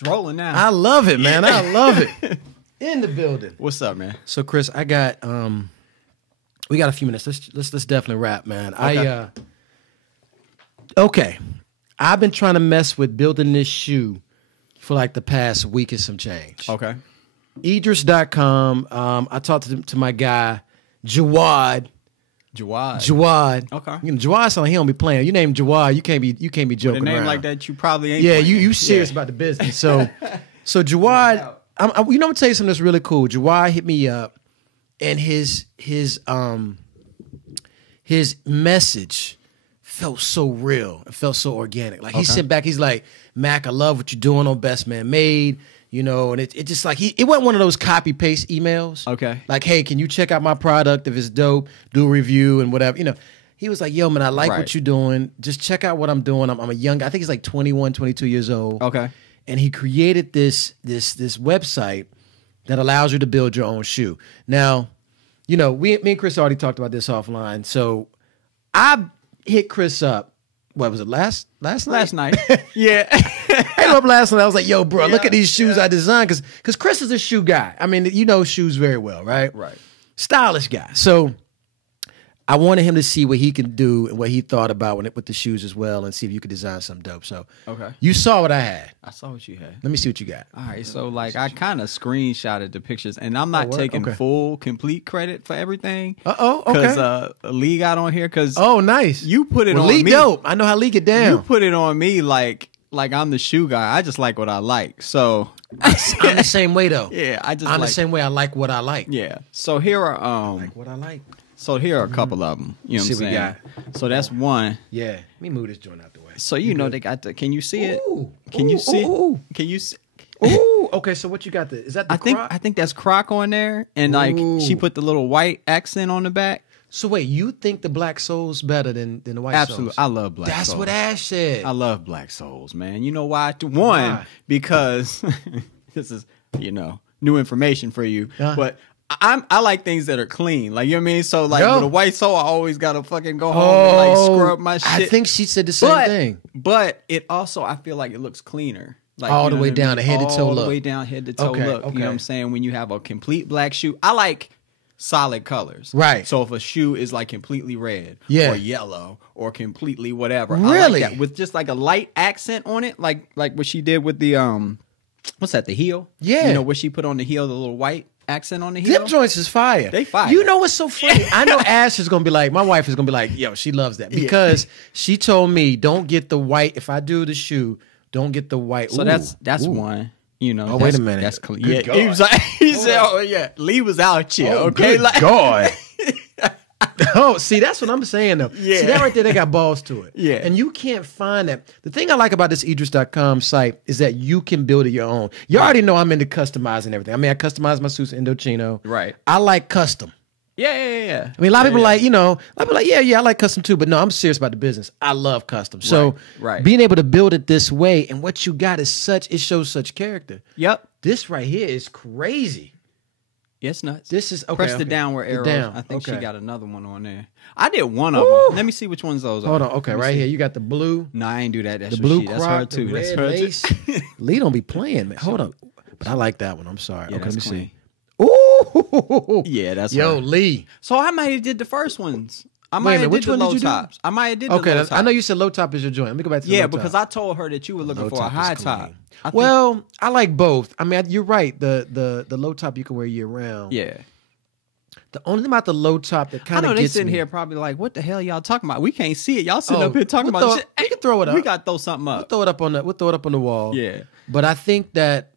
It's rolling now. I love it, man. I love it. In the building. What's up, man? So, Chris, I got we got a few minutes. Let's definitely wrap, man. Okay. Okay. I've been trying to mess with building this shoe for like the past week and some change. Okay. Idris.com. I talked to my guy, Jawad. Jawad. Okay. You know, Jawad sound like he don't be playing. You name Jawad, you can't be joking With a name around. like that, you probably ain't. Yeah, playing. you serious about the business. So Jawad, you know, I'm gonna tell you something that's really cool. Jawad hit me up, and his message felt so real. It felt so organic. Like he sent back, he's like, Mac, I love what you're doing on Best Man Made. You know, and it just like it wasn't one of those copy paste emails. Okay. Like, hey, can you check out my product if it's dope? Do a review and whatever. You know, he was like, yo, man, I like what you're doing. Just check out what I'm doing. I'm a young guy. I think he's like 21, 22 years old. Okay. And he created this website that allows you to build your own shoe. Now, you know, me and Chris already talked about this offline. So I hit Chris up. What was it, last night? Last night. Yeah. I hit him up last night. I was like, yo, bro, look at these shoes I designed. Because Chris is a shoe guy. I mean, you know shoes very well, right? Right. Stylish guy. So I wanted him to see what he can do and what he thought about with the shoes as well, and see if you could design something dope. So you saw what I had. I saw what you had. Let me see what you got. All right, so like I kind of screenshotted the pictures, and I'm not taking full, complete credit for everything. Okay. Because Lee got on here. Because nice. You put it on Lee me. Dope. I know how Lee get down. You put it on me like I'm the shoe guy. I just like what I like. So I'm the same way though. Yeah, I'm the same way. I like what I like. Yeah. So here are I like what I like. So here are a couple of them. You know what I'm saying? Got. So that's one. Yeah. Let me move this joint out the way. So you know they got the. Can you see it? Ooh. Can you see Ooh. it? Can you see? Ooh. Okay. So what you got? Is that the Croc? I think that's Croc on there, and like she put the little white accent on the back. So wait, you think the black sole's better than the white Absolutely. soles? I love black soles. That's what Ash said. I love black soles, man. You know why? One, because this is, new information for you. But I like things that are clean. Like, you know what I mean? So like with a white sole, I always gotta fucking go home and like scrub my shit. I think she said the same thing. But it also, I feel like it looks cleaner. Like, all the way down, the head to toe look. All the way down, head to toe look. You know what I'm saying? When you have a complete black shoe, I like solid colors. Right. So if a shoe is like completely red or yellow or completely whatever, really? I like that with just like a light accent on it, like what she did with the what's that, the heel? Yeah. You know what she put on the heel, the little white accent on the heel? Them joints is fire. They fire. You know what's so funny? I know Ash is gonna be like, my wife is gonna be like, yo, she loves that. Because she told me, don't get the white, if I do the shoe, don't get the white. So that's one. You know, wait a minute. That's clean. Good Yeah, God. he said, "Oh yeah, Lee was out here." Okay, good God. Oh, see, that's what I'm saying though. Yeah. See, that right there, they got balls to it. Yeah. And you can't find that. The thing I like about this Idris.com site is that you can build it your own. You already know I'm into customizing everything. I mean, I customize my suits Indochino. Right. I like custom. Yeah. I mean, a lot of people like, a lot of people like, yeah, I like custom too. But no, I'm serious about the business. I love custom. So being able to build it this way, and what you got is it shows such character. Yep. This right here is crazy. Yeah, it's nuts. This is Press the downward arrow. Down. I think she got another one on there. I did one of them. Let me see which ones those are. Hold on. Okay, right here. You got the blue. No, I ain't do that. That's the blue That's Croc, her too. the That's red her lace. too. Lee don't be playing, man. Hold on. But I like that one. I'm sorry. Yeah, okay, let me clean. see. Ooh. Yeah, that's Yo, her. Lee. So I might have did the first ones. I might have did the low tops. I might have did the low tops. I know you said low top is your joint. Let me go back to the low top. because I told her that you were looking for a high top. Well, I like both. I mean, you're right. The low top you can wear year round. Yeah. The only thing about the low top that kind of I know they gets sitting me, here probably like, what the hell y'all talking about? We can't see it. Y'all sitting up here talking about shit. We can throw it up. We got to throw something up. We'll throw it up on the wall. Yeah. But I think that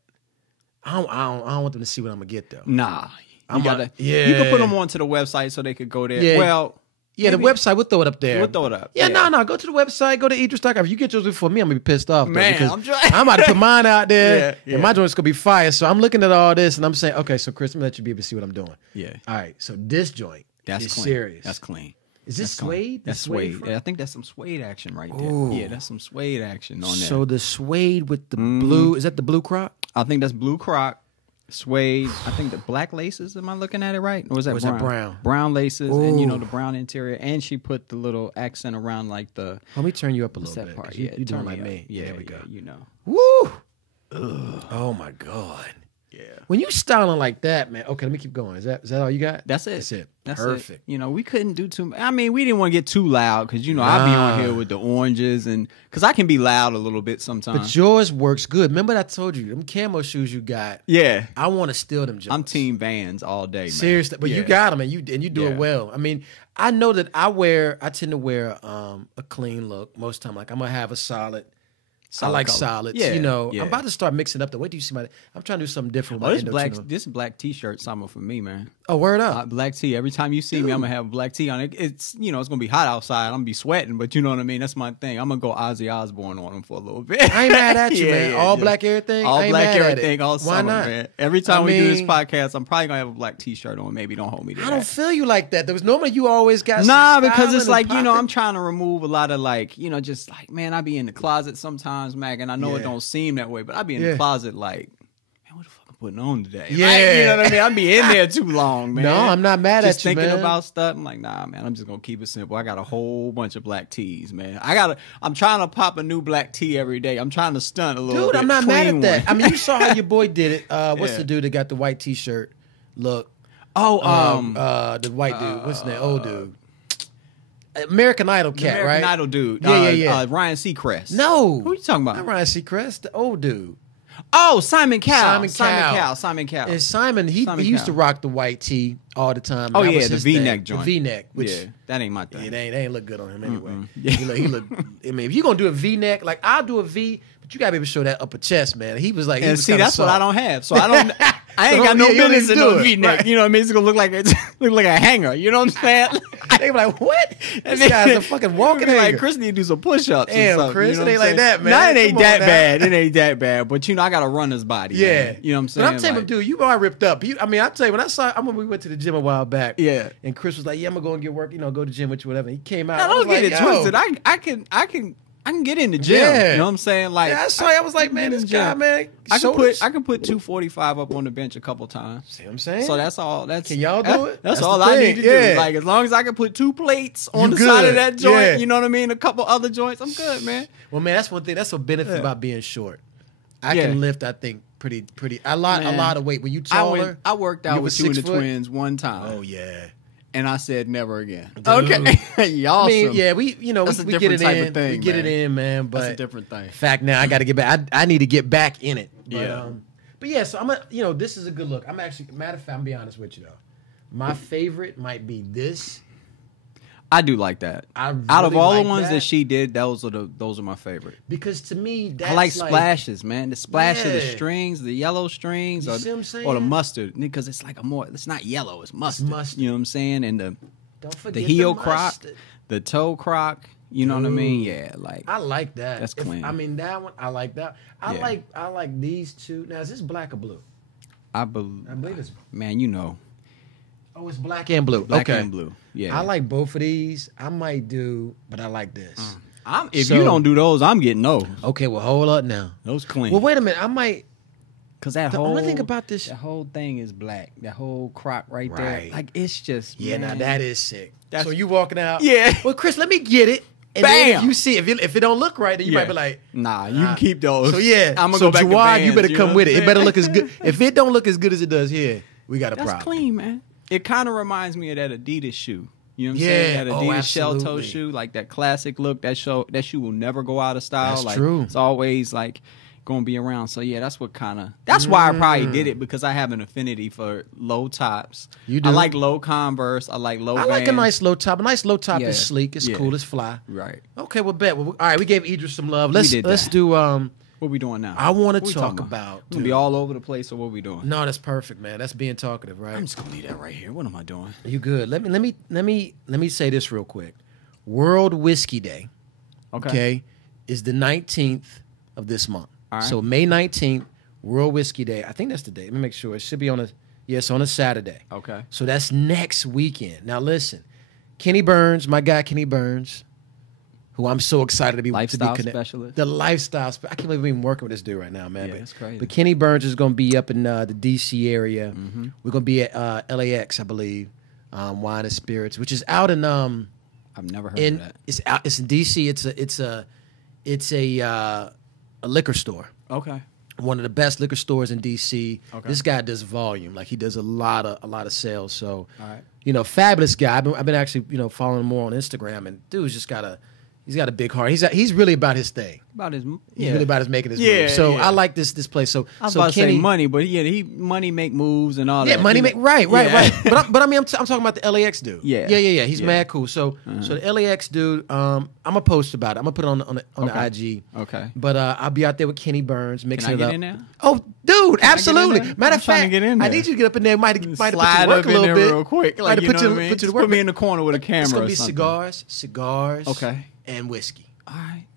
I don't want them to see what I'm gonna get though. Nah. You can put them onto the website so they could go there. Yeah. Well, yeah, the website, we'll throw it up there. We'll throw it up. Yeah, no. Go to the website, go to Idris.com. If you get yours before me, I'm going to be pissed off. Man, because I'm trying. I'm about to put mine out there, Yeah. and my joint's going to be fire. So I'm looking at all this, and I'm saying, okay, so Chris, let me let you be able to see what I'm doing. Yeah. All right, so this joint is clean. serious. That's clean. Is this suede? That's suede. Yeah, I think that's some suede action right there. Ooh. Yeah, that's some suede action on there. So the suede with the blue, is that the blue Croc? I think that's blue Croc. Suede, I think the black laces. Am I looking at it right? Or was that brown? That brown? Brown laces, Ooh. and the brown interior, and she put the little accent around like the. Let me turn you up a little that bit. part? You doing turn like me me? up. Yeah, there we go. You know. Woo! Ugh. Oh my God. Yeah. When you styling like that, man. Okay, let me keep going. Is that all you got? That's it. That's it. That's perfect. It. You know, we couldn't do too. I mean, we didn't want to get too loud because you know I be on here with the oranges and because I can be loud a little bit sometimes. But yours works good. Remember I told you them camo shoes you got. Yeah, I want to steal them. I'm Team Vans all day. Man. Seriously, but you got them and you do it well. I mean, I know that I tend to wear a clean look most time. Like I'm gonna have a solid. I like color. Solids. Yeah, you know, I'm about to start mixing up. Wait till you see my. I'm trying to do something different. With this black T-shirt summer for me, man. Oh, word up! Black tee. Every time you see me, I'm gonna have a black tee on. It's it's gonna be hot outside. I'm gonna be sweating, but you know what I mean. That's my thing. I'm gonna go Ozzy Osbourne on them for a little bit. I ain't mad at you, man. All black everything. All black everything. All Why summer, not? Man. Every time we do this podcast, I'm probably gonna have a black T-shirt on. Maybe don't hold me to that. I don't feel you like that. There was normally you always got because it's like I'm trying to remove a lot of just like man, I be in the closet sometimes, Mac, and I know it don't seem that way, but I be in the closet like, man, what the fuck I'm putting on today? Yeah, like, you know what I mean. I be in there too long, man. No, I'm not mad just at you, man. Thinking about stuff. I'm like, nah, man. I'm just gonna keep it simple. I got a whole bunch of black tees, man. I'm trying to pop a new black tee every day. I'm trying to stunt a little. Dude, bit. I'm not mad at that. One. I mean, you saw how your boy did it. What's the dude that got the white T-shirt? Look. Oh, the white dude. What's his name? Old dude. American Idol cat, American right? American Idol dude. Yeah. Ryan Seacrest. No. Who are you talking about? Not Ryan Seacrest, the old dude. Oh, Simon Cowell. Simon Cowell. And Simon, he used to rock the white tee all the time. Oh, yeah, the V-neck joint. The V-neck. Which, that ain't my thing. It ain't look good on him anyway. He look, I mean, if you're going to do a V-neck, like I'll do a V, but you got to be able to show that upper chest, man. He was like, and see, that's what I don't have. So I don't. I ain't got no business in no V-neck. Right. You know what I mean? It's gonna look like a hanger. You know what I'm saying? They be like, "What? This guy's a fucking walking hanger." Like Chris need to do some push-ups. Damn, Chris, it ain't like that, man. Nah, it ain't that bad. It ain't that bad. But I got a runner's body. Yeah, man. You know what I'm saying? But I'm telling you, dude, you are ripped up. I mean, I'm telling you, when I remember we went to the gym a while back. Yeah, and Chris was like, "Yeah, I'm gonna go and get work. Go to the gym with you, whatever." He came out. Now, don't get it twisted. I can get in the gym. Yeah. You know what I'm saying? Like, I was like, man, this guy, man. I can put 245 up on the bench a couple times. See what I'm saying? So that's all. Can y'all do it? That's all I need to do. Like, as long as I can put 2 plates on the side of that joint, you know what I mean? A couple other joints, I'm good, man. Well, man, that's one thing. That's a benefit about being short. I can lift, I think, pretty a lot of weight. When you taller, I worked out with you and the twins one time. Oh yeah. And I said never again. Dude. Okay, y'all. I mean, yeah, we get it in. Thing, we get it in, man. But that's a different thing. Fact now, I got to get back. I need to get back in it. But, but yeah, so I'm this is a good look. I'm actually, matter of fact, I'm be honest with you though. My favorite might be this. I do like that. Really out of all the ones that she did, those are my favorite. Because to me, that's I like splashes, man. The splash of the strings, the yellow strings, or the mustard. Because it's like it's not yellow, it's mustard. You know what I'm saying? And don't forget the heel croc, the toe croc. You know what I mean? Yeah, like I like that. That's clean. I mean that one, I like that. I like these two. Now is this black or blue? I believe it's man. You know. Oh, it's black and blue. Black and blue. Yeah. I like both of these. I might do, but I like this. If you don't do those, I'm getting those. Okay, well, hold up now. Those clean. Well, wait a minute. I might. Because only thing about this, the whole thing is black. That whole croc right there. Like, it's just, man. Now that is sick. So you walking out. Yeah. Well, Chris, let me get it. And then if you see, if it don't look right, then you might be like, nah, you can keep those. So yeah. I'm going to go back to Vans, you better come with it. It better look as good. If it don't look as good as it does here, we got a problem. That's clean, man. It kind of reminds me of that Adidas shoe. You know what I'm saying? That Adidas shell toe shoe, like that classic look. That shoe will never go out of style. That's true. It's always like going to be around. So yeah, that's why I probably did it, because I have an affinity for low tops. You do? I like low Converse. I like low Vans. Like a nice low top. A nice low top is sleek. It's cool. It's fly. Right. Okay, well, bet. Well, all right, we gave Idris some love. Let's do. What we doing now? I want to talk about. We're gonna be all over the place. So what we doing? No, that's perfect, man. That's being talkative, right? I'm just gonna leave that right here. What am I doing? You good? Let me say this real quick. World Whiskey Day. Okay, is the 19th of this month. All right. So May 19th, World Whiskey Day. I think that's the day. Let me make sure. It should be on it's on a Saturday. Okay. So that's next weekend. Now listen, Kenny Burns, my guy Kenny Burns, who I'm so excited to be lifestyle specialist. The lifestyle specialist. I can't believe we're even working with this dude right now, man. Yeah, that's crazy. But Kenny Burns is going to be up in the D.C. area. Mm-hmm. We're going to be at LAX, I believe, Wine and Spirits, which is out in I've never heard of that. It's in D.C. It's a liquor store. Okay. one of the best liquor stores in DC. Okay. This guy does volume, like he does a lot of sales. So, all right. You know, fabulous guy. I've been actually, you know, following him more on Instagram, and dude's just got a big heart. He's really about his thing. He's really about his making his move. So I like this place. So I was about to say money, but he money make moves and all that. Yeah, money make right. But I mean, I'm talking about the LAX dude. Yeah. He's mad cool. So so the LAX dude, I'm gonna post about it. I'm gonna put it on the IG. Okay. But I'll be out there with Kenny Burns mixing it up. Can I get in there? Oh, dude, absolutely. Matter of fact, I need you to get up in there. Might put you to work a little bit real quick. Like, you know what I mean? Put me in the corner with a camera. It's gonna be cigars. Okay. And whiskey. All right.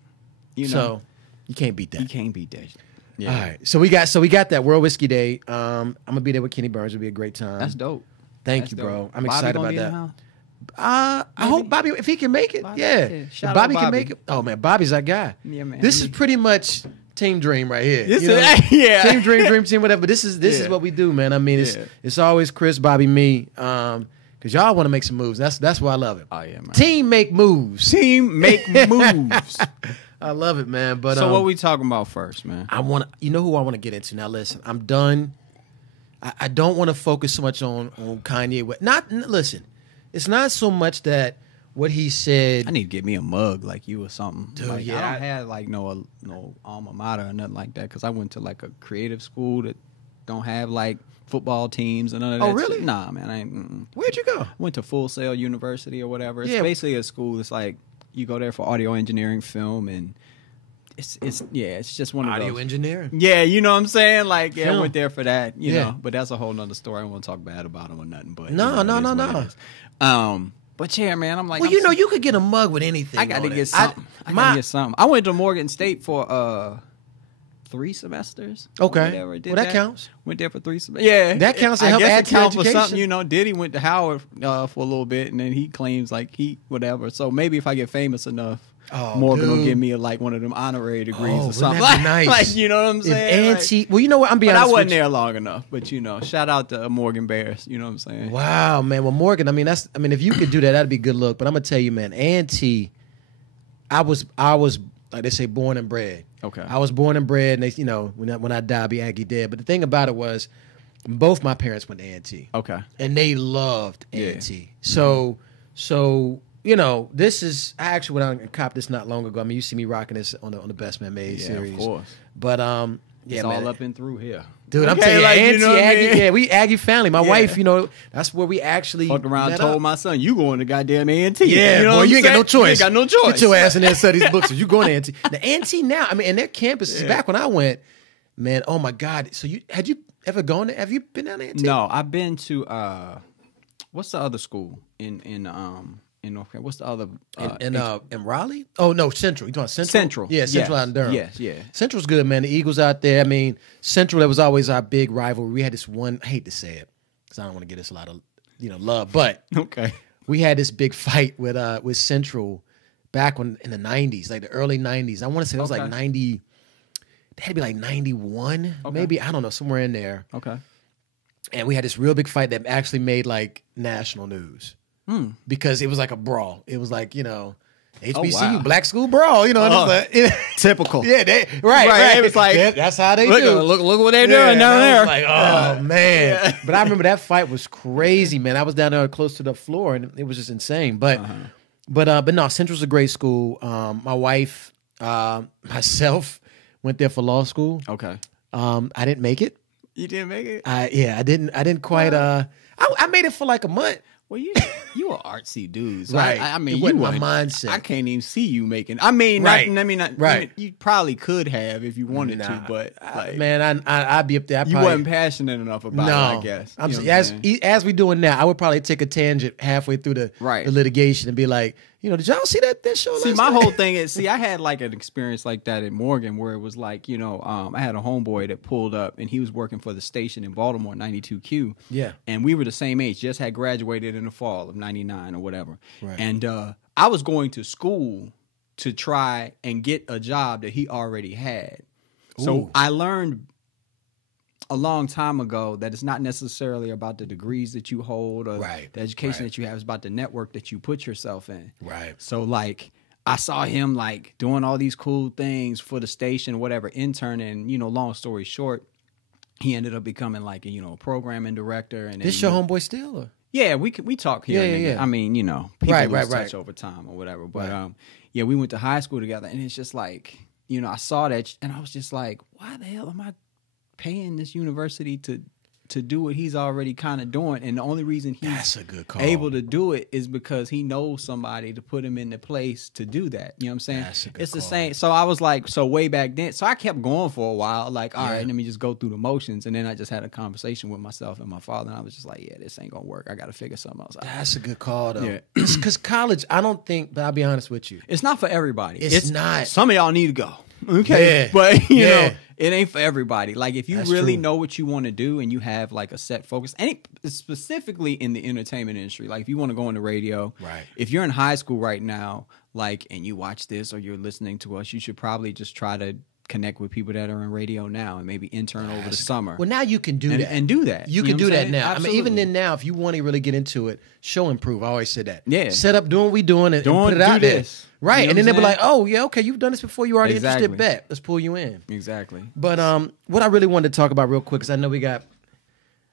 So you can't beat that. You can't beat that. Yeah. All right. So we got that World Whiskey Day. I'm gonna be there with Kenny Burns. It'll be a great time. That's dope. Thank you, bro. I'm excited about that. I hope Bobby, if he can make it. If Bobby can make it. Oh man, Bobby's our guy. Yeah, man. This is pretty much Team Dream right here. Team Dream Team, whatever. This is what we do, man. I mean, it's always Chris, Bobby, me. Cause y'all want to make some moves. That's why I love it. Oh yeah, man. Team make moves. I love it, man. But so what we talking about first, man? You know who I want to get into now. Listen, I'm done. I don't want to focus so much on Kanye West. Listen, it's not so much that what he said. I need to get me a mug like you or something. Dude, like, I don't have like no alma mater or nothing like that because I went to like a creative school that don't have like football teams and none of that. Oh, really? Shit. Nah, man. I ain't. Where'd you go? Went to Full Sail University or whatever. It's basically a school. It's like you go there for audio engineering, film, and it's just one of those. Audio engineering? Yeah, you know what I'm saying? Like, I went there for that, you know. But that's a whole nother story. I don't want to talk bad about them or nothing. But No. But yeah, man, I'm like, well, you could get a mug with anything. I got to get something. I went to Morgan State for 3 semesters. Okay, well that counts. Went there for 3 semesters. Yeah, that counts. I guess it counts for something. You know, Diddy went to Howard for a little bit, and then he claims like whatever. So maybe if I get famous enough, Morgan will give me one of them honorary degrees or something. Nice. Like, you know what I'm saying? Well, you know what? I'm being honest. I wasn't there long enough, but you know, shout out to Morgan Bears. You know what I'm saying? Wow, man. Well, Morgan, I mean, if you could do that, that'd be good look. But I'm gonna tell you, man, Auntie, I was like they say, born and bred. Okay. I was born and bred, and they, you know, when I die, I'll be Aggie dead. But the thing about it was, both my parents went to Auntie. Okay. And they loved Auntie. Yeah. So you know, this is I actually went out and copped this not long ago. I mean, you see me rocking this on the Best Man Made series. Of course. But it's all up and through here. Dude, I'm telling you, like, Auntie, you know Aggie, we Aggie family. My wife, you know, that's where we actually fucked around and told my son, you going to goddamn Auntie. Yeah, you know boy, you ain't got no choice. You ain't got no choice. Get your ass in there and study these books. You going to Auntie. The Auntie now, I mean, and their campus is back when I went, man, oh my God. So had you ever gone there? Have you been down to Auntie? No, I've been to what's the other school in North Carolina? What's the other in Raleigh? Oh no, Central. You talking Central? Central. Yeah, Central out in Durham. Yes, yeah. Central's good, man. The Eagles out there. I mean, Central, that was always our big rivalry. We had this one, I hate to say it, because I don't want to get us a lot of love, but okay. We had this big fight with Central back in the 90s, like the early 90s. I want to say it was like 90, it had to be like 91, maybe, I don't know, somewhere in there. Okay. And we had this real big fight that actually made like national news. Because it was like a brawl. It was like, you know, HBCU, black school brawl, you know. Typical. Yeah, right. It was like, that's how they do. Look what they're doing down there. I was like, oh, man. Yeah. But I remember that fight was crazy, man. I was down there close to the floor, and it was just insane. But no, Central's a great school. My wife, myself, went there for law school. Okay. I didn't make it. You didn't make it? I didn't quite. I made it for like a month. Well, you an artsy dude, so right? I mean, it wasn't my mindset. I can't even see you making. I mean, right? Right. You probably could have if you wanted to, but like, man, I'd be up there. You wasn't passionate enough about it, I guess. As we doing now, I would probably take a tangent halfway through the litigation and be like, you know, did y'all see that show? See, my whole thing is, I had like an experience like that at Morgan where it was like, you know, I had a homeboy that pulled up and he was working for the station in Baltimore, 92Q. Yeah. And we were the same age, just had graduated in the fall of 99 or whatever. Right. And I was going to school to try and get a job that he already had. So I learned a long time ago that it's not necessarily about the degrees that you hold or the education that you have. It's about the network that you put yourself in. Right. So like I saw him like doing all these cool things for the station, whatever, interning. Long story short, he ended up becoming like a programming director. And this your homeboy still? Or? Yeah, we talk here. Yeah. I mean, people lose touch over time or whatever. But we went to high school together, and it's just like, I saw that, and I was just like, why the hell am I paying this university to do what he's already kind of doing? And the only reason he's able to do it is because he knows somebody to put him in the place to do that. You know what I'm saying? It's the same. So I was like, way back then. So I kept going for a while, like, all right, let me just go through the motions. And then I just had a conversation with myself and my father, and I was just like, yeah, this ain't gonna work. I got to figure something else out. That's a good call, though. Yeah. Because college, I don't think, but I'll be honest with you, it's not for everybody. It's not. Some of y'all need to go. Okay. Yeah. But you know, it ain't for everybody. Like if you really know what you want to do and you have like a set focus, and specifically in the entertainment industry, like if you want to go into radio, right? If you're in high school right now, like, and you watch this or you're listening to us, you should probably just try to connect with people that are in radio now and maybe intern over the summer. Well, now you can do that. And do that. You can do that now. Absolutely. I mean, even then now, if you want to really get into it, show and prove. I always say that. Yeah. Set up doing what we doing and put it out there. Right. You know and then they'll be like, oh, yeah, okay, you've done this before. You already interested. Bet. Let's pull you in. Exactly. But what I really wanted to talk about real quick, because I know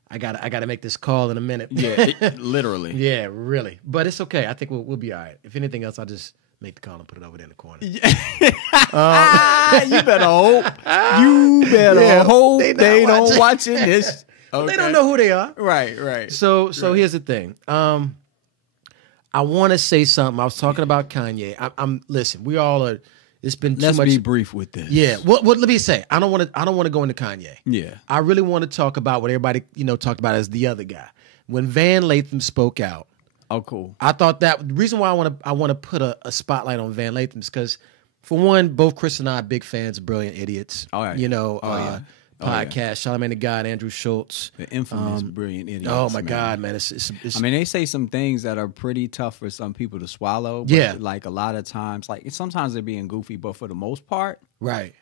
I got to make this call in a minute. Yeah, literally. Yeah, really. But it's okay. I think we'll be all right. If anything else, I'll just make the call and put it over there in the corner. You better hope. You better hope they don't watching this. Well, they don't know who they are. Right. So here's the thing. I want to say something. I was talking about Kanye. Listen. We all are. It's been too much. Let's be brief with this. Yeah. Well, let me say. I don't want to go into Kanye. Yeah. I really want to talk about what everybody talked about as the other guy. When Van Lathan spoke out. Oh, cool. I thought that the reason why I want to put a spotlight on Van Lathan is because, for one, both Chris and I are big fans of Brilliant Idiots. All right. Podcast, Charlemagne the God, Andrew Schultz. The infamous Brilliant Idiots. Oh, my God, man. It's I mean, they say some things that are pretty tough for some people to swallow. But like a lot of times, like sometimes they're being goofy, but for the most part. Right.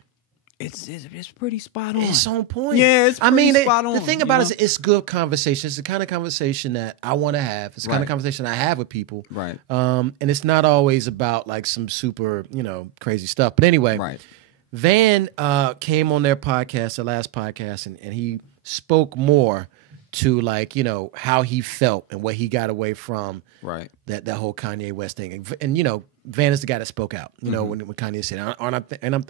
It's pretty spot on. It's on point. Yeah, it's pretty spot on. The thing about it is it's good conversation. It's the kind of conversation that I want to have. It's the kind of conversation I have with people. Right. And it's not always about like some super, crazy stuff. But anyway, Van came on their podcast, the last podcast, and he spoke more to like, how he felt and what he got away from that whole Kanye West thing. And Van is the guy that spoke out, when Kanye said, aren't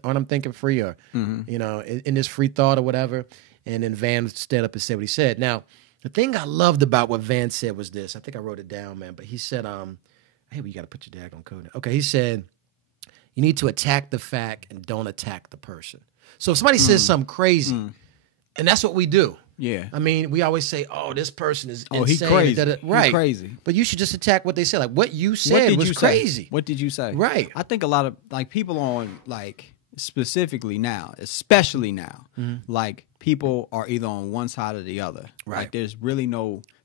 I thinking free or, in this free thought or whatever. And then Van stood up and said what he said. Now, the thing I loved about what Van said was this. I think I wrote it down, man. But he said, hey, you got to put your daggone code in. Okay, he said, you need to attack the fact and don't attack the person. So if somebody says something crazy, and that's what we do. Yeah. I mean, we always say, oh, this person is insane. He's crazy. Right. He's crazy. But you should just attack what they say. Like, what you said was crazy. What did you say? Right. I think a lot of, like, people on, like, specifically now, especially now, like, people are either on one side or the other. Right. Like, there's really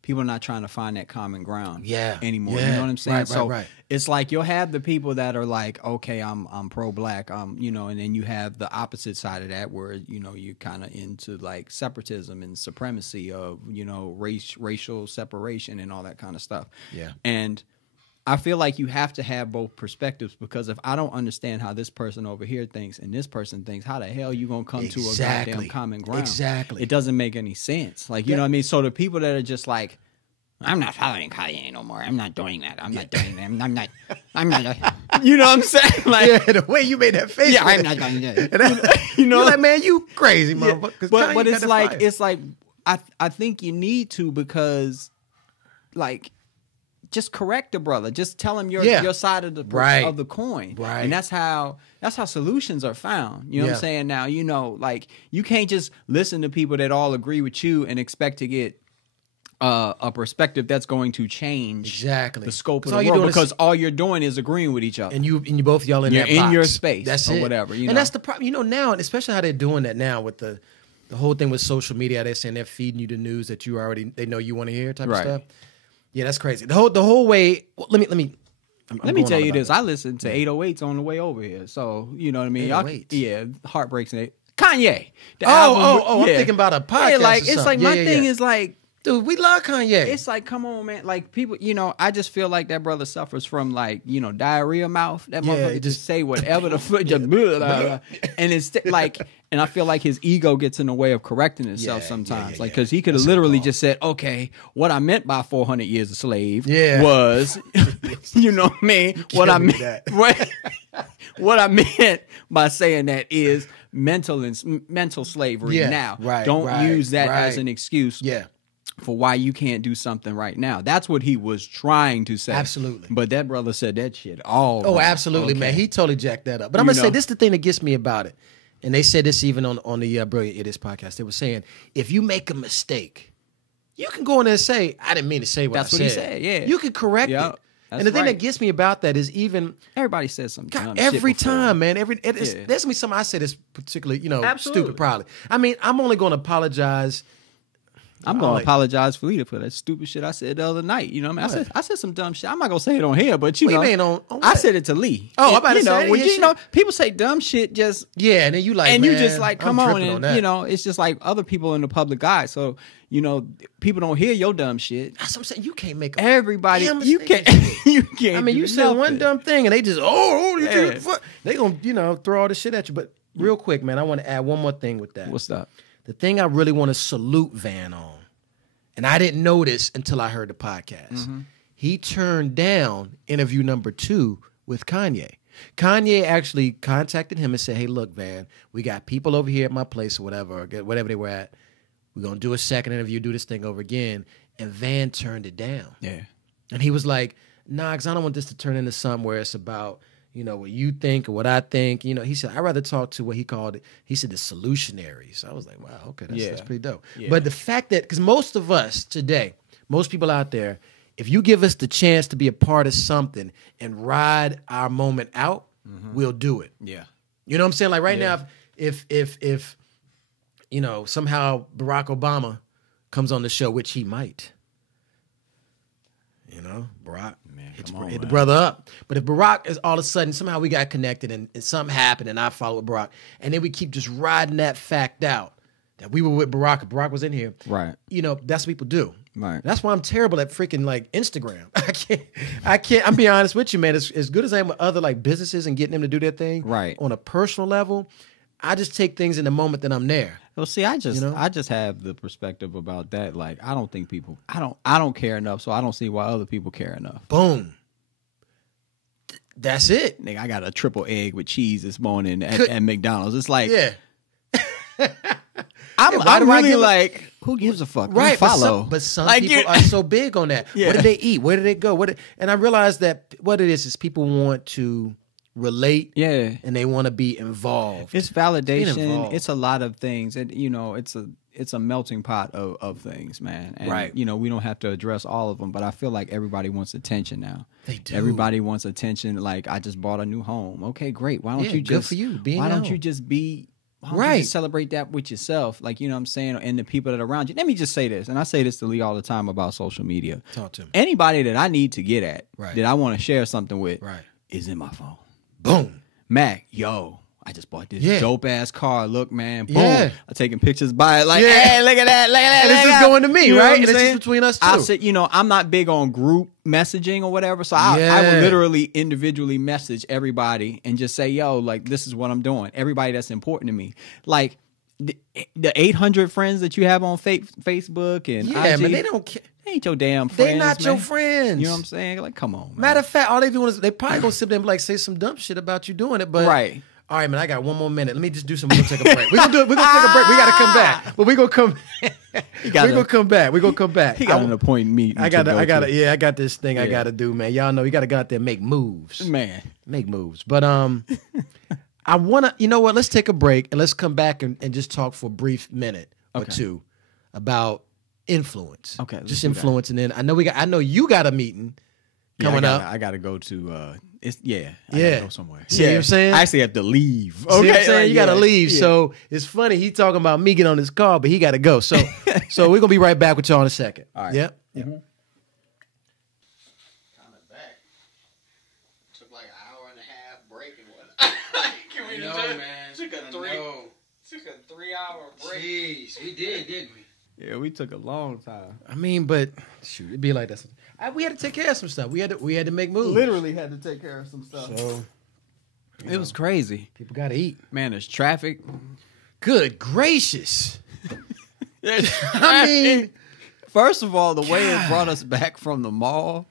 people are not trying to find that common ground anymore. Yeah. You know what I'm saying? Right. It's like you'll have the people that are like, okay, I'm pro-black, and then you have the opposite side of that where, you're kind of into like separatism and supremacy of, racial separation and all that kind of stuff. Yeah. And I feel like you have to have both perspectives, because if I don't understand how this person over here thinks and this person thinks, how the hell you gonna come to a goddamn common ground? Exactly. It doesn't make any sense. Like, you know what I mean? So the people that are just like, I'm not following Kanye no more. I'm not doing that. I'm not doing that. I'm not. You know what I'm saying? Like, the way you made that face. Yeah, I'm not going to do that. You're like, man, you crazy, motherfucker. But it's like, I think you need to, because, like, just correct the brother. Just tell him your side of the coin. Right. And that's how solutions are found. You know what I'm saying? Now, like, you can't just listen to people that all agree with you and expect to get a perspective that's going to change the scope of the world, because all you're doing is agreeing with each other. And you both y'all in that box. In your space. That's or it. Whatever. And that's the problem. Now, and especially how they're doing that now with the whole thing with social media. They're saying they're feeding you the news that they know you want to hear type of stuff. Yeah, that's crazy. The whole way. Well, let me tell you this. I listened to 808s on the way over here, so you know what I mean. 808s. Heartbreaks and Kanye. I'm thinking about a podcast. It's like my thing is like, Dude, we love Kanye. It's like, come on, man. Like, people, you know, I just feel like that brother suffers from, like, you know, diarrhea mouth. That motherfucker just say whatever the fuck, just blah, blah, blah. And it's like, and I feel like his ego gets in the way of correcting itself sometimes. Like, because he could have literally just said, okay, what I meant by 400 years a slave was, you know what I mean? What I meant, what I meant by saying that is mental slavery now. Don't use that as an excuse. For why you can't do something right now. That's what he was trying to say. Absolutely. But that brother said that shit all Oh, wrong. absolutely, man. He totally jacked that up. But I'm going to say, this is the thing that gets me about it. And they said this even on the Brilliant Idiots podcast. They were saying, if you make a mistake, you can go in there and say, I didn't mean to say what I said. That's what he said, yeah. You can correct it. And the thing that gets me about that is even everybody says something. God, every time, man. There's gonna be something I say that's particularly, stupid. Probably. I mean, I'm only going to apologize. I'm going to apologize for Lita for that stupid shit I said the other night. You know what I mean? I said some dumb shit. I'm not going to say it on here, but you know, I said it to Lee. Oh, I'm about to say when you know, people say dumb shit just. Yeah, and then you like, and man, you just like, come on. And, you know, it's just like other people in the public eye. So, you know, people don't hear your dumb shit. That's what I'm saying. You can't make everybody. You can't. You can't. I mean, you said one dumb thing and they just, they going to, throw all this shit at you. But real quick, man, I want to add one more thing with that. What's that? The thing I really want to salute Van on. And I didn't know this until I heard the podcast. Mm-hmm. He turned down interview number 2 with Kanye. Kanye actually contacted him and said, hey, look, Van, we got people over here at my place or whatever they were at. We're going to do a second interview, do this thing over again. And Van turned it down. Yeah. And he was like, nah, because I don't want this to turn into something where it's about, what you think or what I think. He said, I'd rather talk to what he called it. He said the solutionaries. I was like, wow, okay, that's pretty dope. Yeah. But the fact that, because most of us today, most people out there, if you give us the chance to be a part of something and ride our moment out, we'll do it. Yeah. You know what I'm saying? Like right now, if somehow Barack Obama comes on the show, which he might, Barack, hit the brother up. But if Barack is all of a sudden, somehow we got connected and something happened and I followed Barack, and then we keep just riding that fact out that we were with Barack, if Barack was in here. Right. That's what people do. Right. That's why I'm terrible at freaking like Instagram. I can't, I'm being honest with you, man. As good as I am with other like businesses and getting them to do their thing. Right. On a personal level, I just take things in the moment that I'm there. Well, see, I just have the perspective about that. Like, I don't think people, I don't care enough, so I don't see why other people care enough. Boom. That's it. Nigga, I got a triple egg with cheese this morning at McDonald's. It's like, I'm really like, who gives a fuck? Right. Follow. But some people are so big on that. What did they eat? Where did they go? And I realized that what it is people want to relate, and they want to be involved. It's validation. It's a lot of things, and it's a melting pot of things, man. And, we don't have to address all of them, but I feel like everybody wants attention now. They do. Everybody wants attention. Like, I just bought a new home. Okay, great. Why don't you just? Good for you. Why don't you just be? Why don't you just celebrate that with yourself? Like, you know what I'm saying? And the people that are around you. Let me just say this, and I say this to Lee all the time about social media. Talk to him. Anybody that I need to get at, that I want to share something with, is in my phone. Boom. Mac, yo, I just bought this dope ass car. Look, man, boom. I'm taking pictures by it. Like, hey, look at that. Look at that. And this is going to me, right? And this is between us two. I said, I'm not big on group messaging or whatever. So I would literally individually message everybody and just say, yo, like, this is what I'm doing. Everybody that's important to me. Like, the 800 friends that you have on Facebook and IG, man, they don't care. They ain't your damn friends. They not your friends. You know what I'm saying? Like, come on, man. Matter of fact, all they doing is they probably gonna sit there and be like, say some dumb shit about you doing it, but all right, man, I got one more minute. Let me just do something. We're gonna take a break. We're gonna do it. We're gonna take a break. We gotta come back. But we're gonna come we're gonna come back. We're gonna come back. He got an appointment meeting. I got this thing I gotta do, man. Y'all know you gotta go out there and make moves. Man. Make moves. But I wanna, you know what, let's take a break and let's come back and just talk for a brief minute or two about influence. Okay. Just influence. And then I know you got a meeting coming up. I gotta go to I gotta go somewhere. See what I'm saying? I actually have to leave. Okay. See what I'm saying? You gotta leave. Yeah. So it's funny, he talking about me getting on his car, but he gotta go. So so we're gonna be right back with y'all in a second. All right. Yep. Mm-hmm. Man. Took a 3-hour break. Jeez, we did, didn't we? Yeah, we took a long time. I mean, but shoot, it'd be like that. We had to take care of some stuff. We had to make moves. Literally had to take care of some stuff. So it was crazy. People got to eat. Man, there's traffic. Good gracious. I mean, first of all, the way it brought us back from the mall,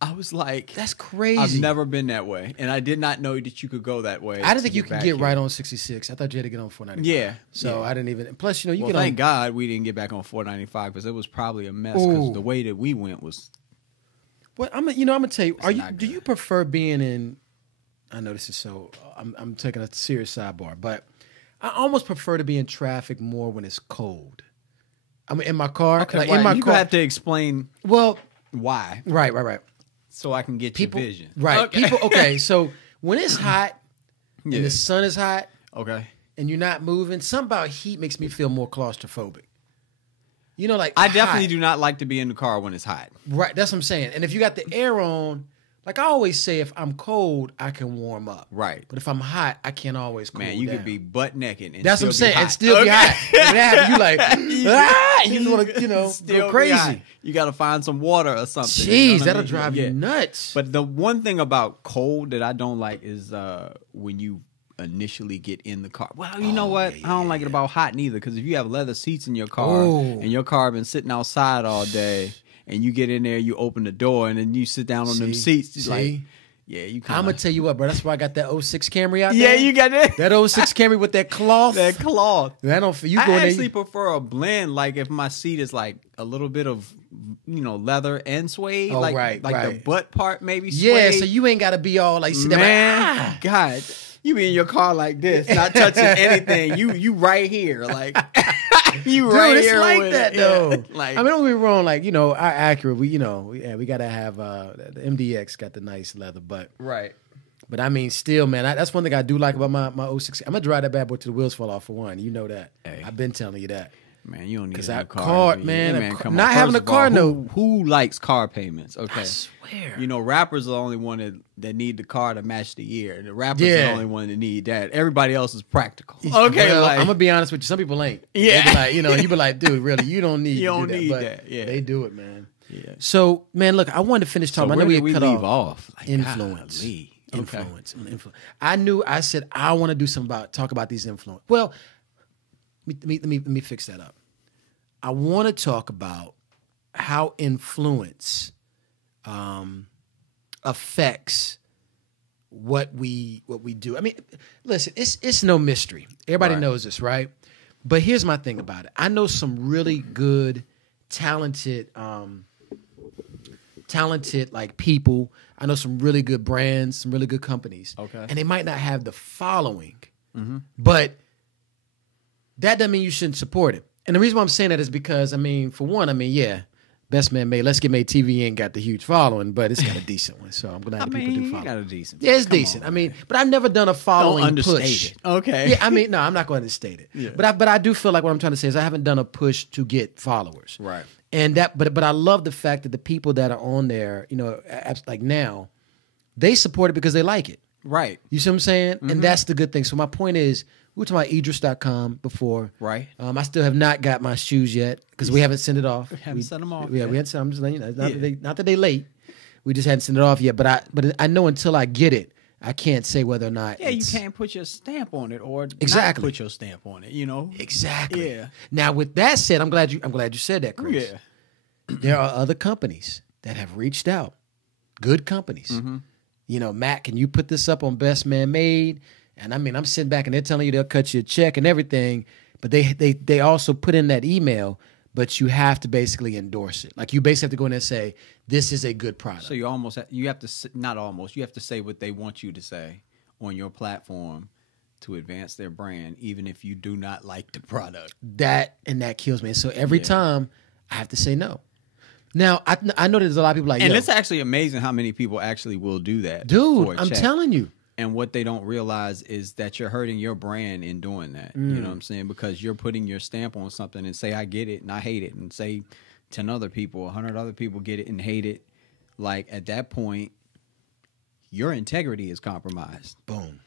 I was like, that's crazy. I've never been that way. And I did not know that you could go that way. I didn't think you could get right on 66. I thought you had to get on 495. Yeah. So I didn't even. Plus, you get thank God we didn't get back on 495 because it was probably a mess because the way that we went was. Well, I'm gonna tell you. Do you prefer being in? I know this is so. I'm taking a serious sidebar, but I almost prefer to be in traffic more when it's cold. I mean, in my car. Okay, like in my you car. have to explain. Well, why? Right. So I can get your vision. Right. Okay. People. Okay. So when it's hot and the sun is hot, okay, and you're not moving, something about heat makes me feel more claustrophobic. You know, like I definitely do not like to be in the car when it's hot. Right. That's what I'm saying. And if you got the air on, like I always say, if I'm cold, I can warm up. Right. But if I'm hot, I can't always cool Man, you down. could be butt naked. And that's what I'm saying. Hot. And still be hot. When that happens, you like, you just want to, still go crazy. You got to find some water or something. Jeez, that'll drive you nuts. But the one thing about cold that I don't like is when you initially get in the car. Well, you know what? I don't like it about hot neither because if you have leather seats in your car and your car been sitting outside all day and you get in there, you open the door and then you sit down on them seats. Like, yeah, you kinda... I'm going to tell you what, bro. That's why I got that 06 Camry out there. Yeah, you got that. That 06 Camry with that cloth. That cloth. I don't feel, I actually prefer a blend, like if my seat is like a little bit of, leather and suede. Oh, like the butt part maybe suede. Yeah, so you ain't got to be all like, sit there like, God, you be in your car like this, not touching anything. You right here, like... You dude, right it's here like with that it. though. Yeah. Like, I mean, don't get me wrong. Like, our Acura, we gotta have the MDX got the nice leather, but But I mean, still, man, that's one thing I do like about my 06. I'm gonna drive that bad boy till the wheels fall off for one. You know that. Hey. I've been telling you that. Man, you don't need a car. Come not having a car note. Who likes car payments? Okay. I swear. Rappers are the only one that need the car to match the year. The rappers are the only one that need that. Everybody else is practical. Okay, well, I'm gonna be honest with you. Some people ain't. Yeah. They be like, you be like, dude, really, you don't need. You don't do need that. that. Yeah. They do it, man. Yeah. So, man, look, I wanted to finish talking. I know we cut off. Like, influence. Golly. Influence. I said I want to do talk about these influence. Well, let me fix that up. I want to talk about how influence affects what we do. I mean, listen, it's no mystery. Everybody knows this, right? But here's my thing about it. I know some really good, talented like people. I know some really good brands, some really good companies. Okay. And they might not have the following, but that doesn't mean you shouldn't support it. And the reason why I'm saying that is because, for one, Best Man Made, Let's Get Made TV ain't got the huge following, but it's got a decent one. So I'm going to have people do follow. Got a decent yeah, it's decent. But I've never done a following push. It. Okay. Yeah, no, I'm not going to understate it. Yeah. But I do feel like what I'm trying to say is I haven't done a push to get followers. Right. And but I love the fact that the people that are on there, like now, they support it because they like it. Right. You see what I'm saying? And that's the good thing. So my point is, we were talking about Idris.com before. Right. I still have not got my shoes yet because we haven't sent it off. We haven't sent them off. Yeah, we haven't sent them. I'm just letting you know. Not that they late. We just hadn't sent it off yet. But I know until I get it, I can't say whether or not. Yeah, you can't put your stamp on it or exactly not put your stamp on it. Exactly. Yeah. Now with that said, I'm glad you said that, Chris. Yeah. There are other companies that have reached out. Good companies. Matt, can you put this up on Best Man Made? And I'm sitting back and they're telling you they'll cut you a check and everything, but they also put in that email, but you have to basically endorse it. Like you basically have to go in there and say, this is a good product. So you have to say what they want you to say on your platform to advance their brand, even if you do not like the product. That kills me. And so every time I have to say no. Now, I know there's a lot of people like, and it's actually amazing how many people actually will do that. Dude, I'm telling you. And what they don't realize is that you're hurting your brand in doing that. You know what I'm saying? Because you're putting your stamp on something and say, I get it and I hate it. And say 10 other people, 100 other people get it and hate it. Like, at that point, your integrity is compromised. Boom.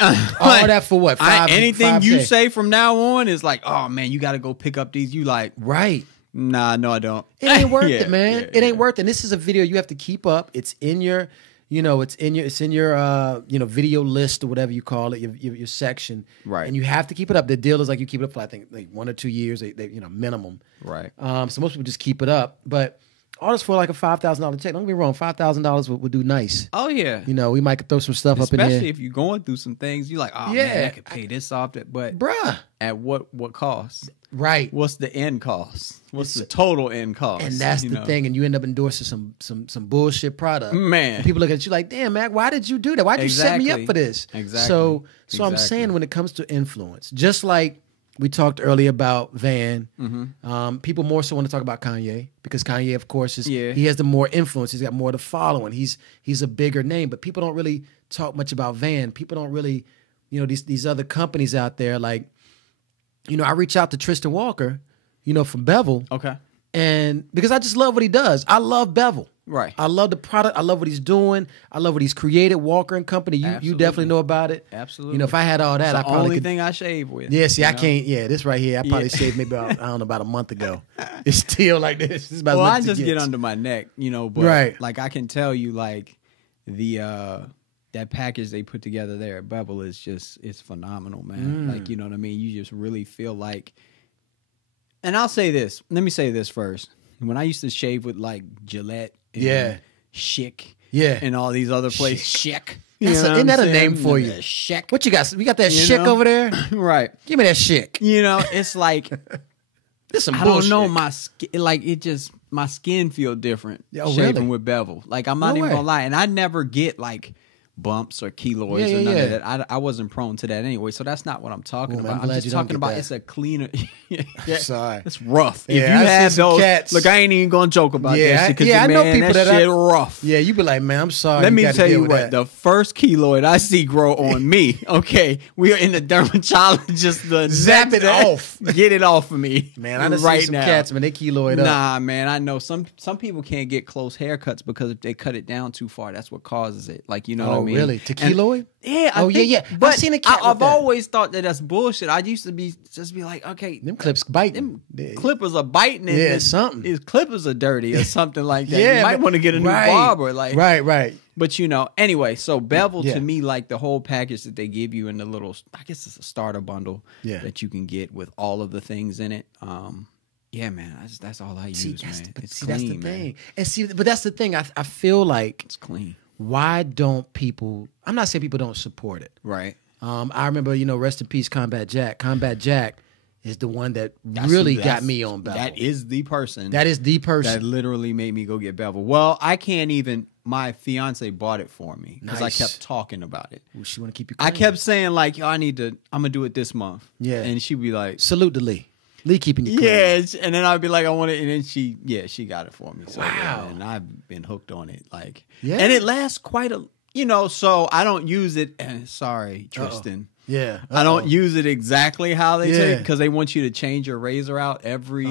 All that for what? Anything 5K. you say from now on is like, oh man, you got to go pick up these. You like, right? Nah, no, I don't. It ain't worth it, man. It ain't worth it. And this is a video you have to keep up. It's in your, it's in your video list or whatever you call it, your section. Right. And you have to keep it up. The deal is like you keep it up for I think like 1 or 2 years, they minimum. Right. So most people just keep it up, but all this for like a $5,000 check. Don't get me wrong, $5,000 would do nice. Oh yeah. We might throw some stuff up in there. Especially if you're going through some things, you're like, oh man, I could pay this off. But bruh, at what cost? Right. What's the end cost? What's the total end cost? And that's the thing. And you end up endorsing some bullshit product. Man. And people look at you like, damn, Mac, why did you do that? Why did you set me up for this? Exactly. So I'm saying when it comes to influence, just like we talked earlier about Van, people more so want to talk about Kanye because Kanye, of course, he has the more influence. He's got more of the following. He's a bigger name, but people don't really talk much about Van. People don't really, these other companies out there like, I reach out to Tristan Walker, from Bevel. Okay. And because I just love what he does. I love Bevel. Right. I love the product. I love what he's doing. I love what he's created. Walker and Company. You definitely know about it. Absolutely. If I had all that, it's I probably the only thing I shave with. Yeah, see, I can't. Yeah, this right here, I probably shaved maybe about a month ago. It's still like this. This is about I just get under my neck, but like I can tell you, like the that package they put together there at Bevel is it's phenomenal, man. Like you know what I mean. You just really feel like. And I'll say this. Let me say this first. When I used to shave with like Gillette, and Schick, and all these other places, Schick. Isn't that a name for you? Schick. What you got? We got that Schick over there, right? Give me that Schick. It's like this some I bullshit. don't know my skin. Like my skin feel different shaving with Bevel. Like I'm not even gonna lie, and I never get like bumps or keloids or none of that. I wasn't prone to that anyway, so that's not what I'm talking about. I'm just talking about it's a cleaner. Sorry, it's rough. If you I have those, cats. Look, I ain't even gonna joke about that shit because I know people that shit rough. Yeah, you be like, man, I'm sorry. Let me tell you what, that. the first keloid I see grow on me. Okay, we are in the dermatologist. Zap it off. Get it off of me, man. I done right see some now. cats, man. They keloid up. Nah, man. I know some people can't get close haircuts because if they cut it down too far, that's what causes it. Like you know what I mean? Oh, really? To keloid? Yeah. Yeah. But I've seen a cat. I've always thought that's bullshit. I used to be like, okay, them clips biting. Clippers are biting. Something. His clippers are dirty or something like that. Yeah, you might want to get a new barber. Like right. But anyway, so Bevel to me, like the whole package that they give you in the little, I guess it's a starter bundle that you can get with all of the things in it. Yeah, man, that's all I use, man. It's clean, that's the man. thing. And but that's the thing. I feel like it's clean. Why don't people? I'm not saying people don't support it. Right. I remember, rest in peace, Combat Jack. Combat Jack is the one that really got me on Bevel. That is the person. That literally made me go get Bevel. Well, I can't even. My fiance bought it for me because I kept talking about it. Well, she want to keep you clean. I kept saying like, yo, I'm gonna do it this month. Yeah. And she'd be like, salute to Lee. Lee keeping you clean. Yeah, and then I'd be like, I want it, and then she got it for me. So, wow. And I've been hooked on it, like, and it lasts quite a, so I don't use it. Sorry, Tristan. Yeah, I don't use it exactly how they say it because they want you to change your razor out every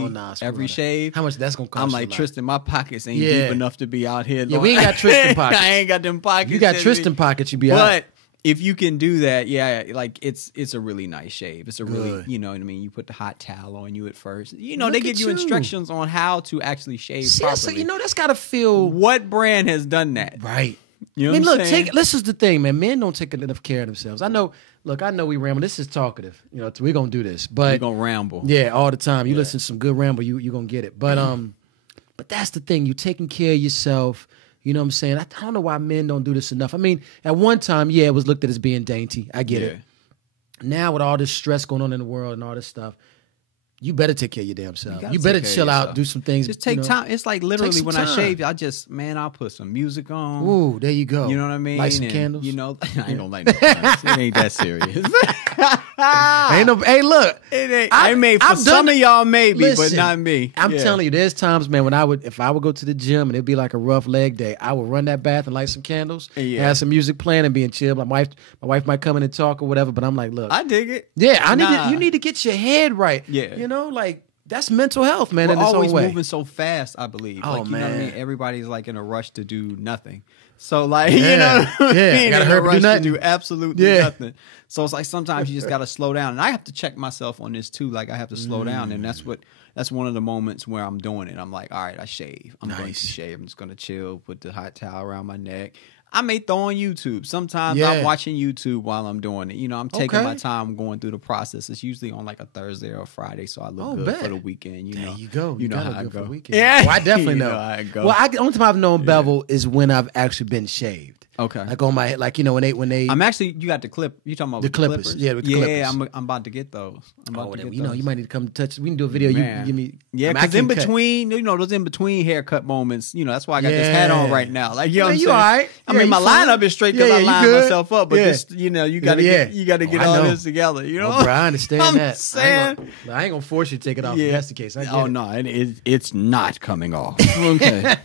shave. How much that's gonna cost? I'm like, Tristan, my pockets ain't deep enough to be out here. Yeah, we ain't got Tristan pockets. I ain't got them pockets. You got Tristan pockets, you be out. But if you can do that, like it's a really nice shave. It's a really, you know what I mean? You put the hot towel on you at first. They give you instructions on how to actually shave properly. So, that's got to feel... What brand has done that? Right. You know what I'm saying? This is the thing, man. Men don't take enough care of themselves. I know we ramble. This is talkative. We're going to do this. But we're going to ramble. Yeah, all the time. You listen to some good ramble, you're going to get it. But but that's the thing. You taking care of yourself. You know what I'm saying? I don't know why men don't do this enough. I mean, at one time, it was looked at as being dainty. I get it. Now with all this stress going on in the world and all this stuff, you better take care of your damn self. You better chill out, do some things. Just take time. It's like literally when I shave, I'll put some music on. Ooh, there you go. You know what I mean? Light some candles. I ain't gonna light no candles. It ain't that serious. Hey, look. It ain't. I made for some of y'all maybe, but not me. I'm telling you, there's times, man, when if I would go to the gym and it'd be like a rough leg day, I would run that bath and light some candles, have some music playing and being chill. My wife might come in and talk or whatever, but I'm like, look. I dig it. Yeah, you need to get your head right. Yeah. that's mental health, man. We're in its always own way. moving so fast, I believe. Oh, Like, you know what I man. mean? Everybody's like in a rush to do nothing. So like, Yeah. you know what I mean? Gotta In a hurry up and do rush to nothing. do absolutely Yeah. nothing. So it's like sometimes you just got to slow down. And I have to check myself on this too. Like I have to slow down. And that's one of the moments where I'm doing it. I'm like, all right, I shave. I'm going to shave. I'm just going to chill, put the hot towel around my neck. I may throw on YouTube. Sometimes I'm watching YouTube while I'm doing it. You know, I'm taking my time going through the process. It's usually on like a Thursday or a Friday, so I look good for the weekend. You know, there you go. You know how I look good go. for the weekend. Yeah, Oh, I definitely know. How I go. Well, the only time I've known bevel is when I've actually been shaved. Okay. Like on my head, like, you know, when they. I'm actually. You got the clip. You talking about the clippers? Yeah, with the clippers. Yeah, I'm about to get those. I'm about to get you know, those. you might need to come touch. We can do a video. Man. You give me. Yeah, because in between, you know, those in between haircut moments, you know, that's why I got this hat on right now. Like, you know what I'm saying? You all right? I mean, my lineup is straight because I lined myself up, but this, you know, you got to get all this together. You know, bro, I understand I'm that. Saying, I ain't gonna force you to take it off. If that's the case. I get it. no, it's not coming off. Okay,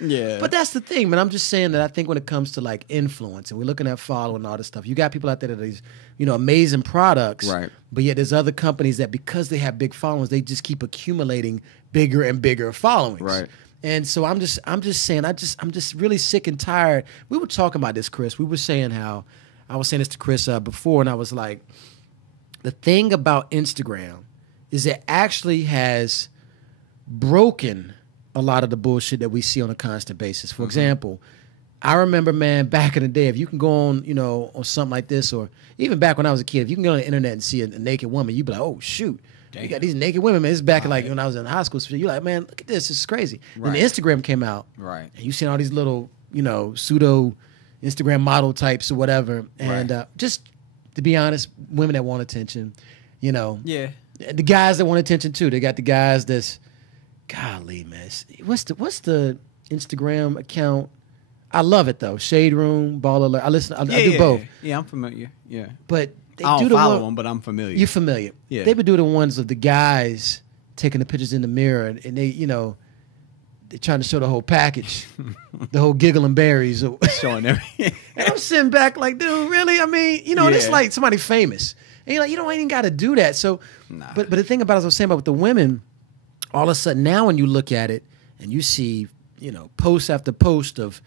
yeah. But that's the thing, man. I'm just saying that I think when it comes to like influence, and we're looking at following and all this stuff, you got people out there that are these, you know, amazing products, right? But yet there's other companies that because they have big followings, they just keep accumulating bigger and bigger followings, right? And so I'm just saying, I'm just really sick and tired. We were talking about this, Chris. We were saying how I was saying this to Chris before, and I was like, the thing about Instagram is it actually has broken a lot of the bullshit that we see on a constant basis. For example, I remember, man, back in the day, if you can go on, you know, on something like this, or even back when I was a kid, if you can go on the internet and see a naked woman, you'd be like, oh, shoot. You got these naked women, man. It's back in like when I was in high school. So you're like, man, look at this. This is crazy. Then the Instagram came out. Right. And you seen all these little, you know, pseudo Instagram model types or whatever. And just to be honest, women that want attention, you know. Yeah. The guys that want attention too. They got the guys that's, golly, man. What's the Instagram account? I love it though. Shade Room, Ball Alert. I do both. Yeah, I'm familiar. Yeah. But they I don't do follow them, but I'm familiar. You're familiar. Yeah. They would do the ones of the guys taking the pictures in the mirror, and they, you know, they're trying to show the whole package, the whole giggle and berries, showing everything. And I'm sitting back like, dude, really? I mean, you know, it's like somebody famous, and you're like, you know, I ain't got to do that. So, but the thing about it, as I was saying about with the women, all of a sudden now when you look at it and you see, you know, post after post of,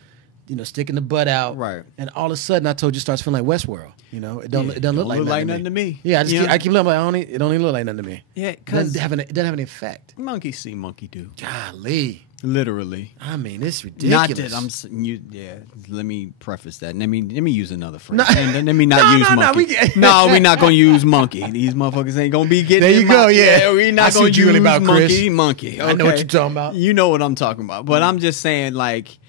you know, sticking the butt out, right? And all of a sudden, I told you, starts feeling like Westworld. You know, it doesn't look like nothing to me. Yeah, I keep looking like it don't even look like nothing to me. Yeah, because it doesn't have any effect. Monkey see, monkey do. Golly, literally. I mean, it's ridiculous. Not that let me preface that. Let me use another phrase. Let me not use monkey. We're not gonna use monkey. These motherfuckers ain't gonna be getting. There you go. Yeah, we're not gonna use about monkey. Okay. I know what you're talking about. You know what I'm talking about. But I'm just saying, like,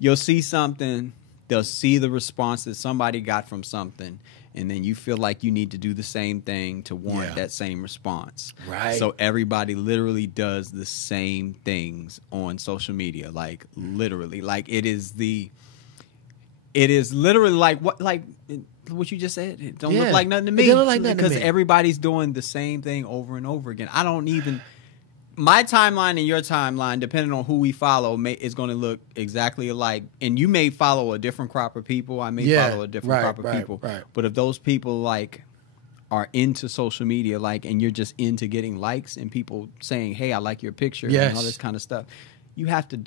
you'll see something. They'll see the response that somebody got from something, and then you feel like you need to do the same thing to warrant that same response. Right. So everybody literally does the same things on social media, like literally, like it is literally like what you just said. It don't look like nothing to me. It don't look like nothing to me. Because everybody's doing the same thing over and over again. I don't even. My timeline and your timeline, depending on who we follow, is going to look exactly alike. And you may follow a different crop of people. I may follow a different crop of people. Right. But if those people like are into social media, like, and you're just into getting likes and people saying, "Hey, I like your picture," and all this kind of stuff, you have to.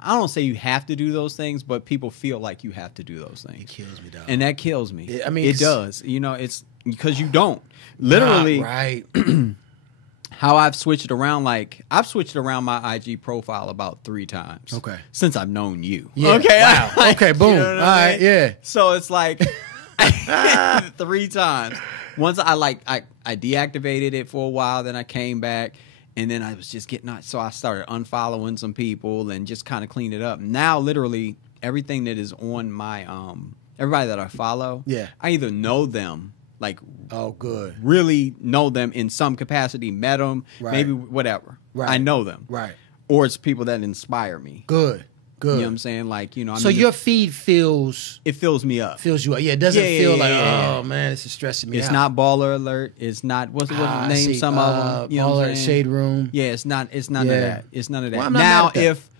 I don't say you have to do those things, but people feel like you have to do those things. It kills me, dog. And that kills me. I mean, it does. You know, it's because you don't literally right. How I've switched around, like I've switched around my IG profile about 3 times. Okay. Since I've known you. Yeah. Okay. Wow. Okay. Boom. You know all right. Yeah. So it's like 3 times. Once I deactivated it for a while, then I came back, and then I was just getting out. So I started unfollowing some people and just kind of cleaned it up. Now, literally, everything that is on my everybody that I follow, I either know them. Like, oh, good. Really know them in some capacity, met them, maybe whatever. Right. I know them. Right. Or it's people that inspire me. Good. You know what I'm saying? Like, you know. So your feed fills me up. Fills you up. Yeah, it doesn't feel like, oh, man, this is stressing me out. It's not Baller Alert. It's not, what's the name? Some of them. You know Baller Alert, Shade Room. Yeah, it's none of that. It's none of that. Well, now, if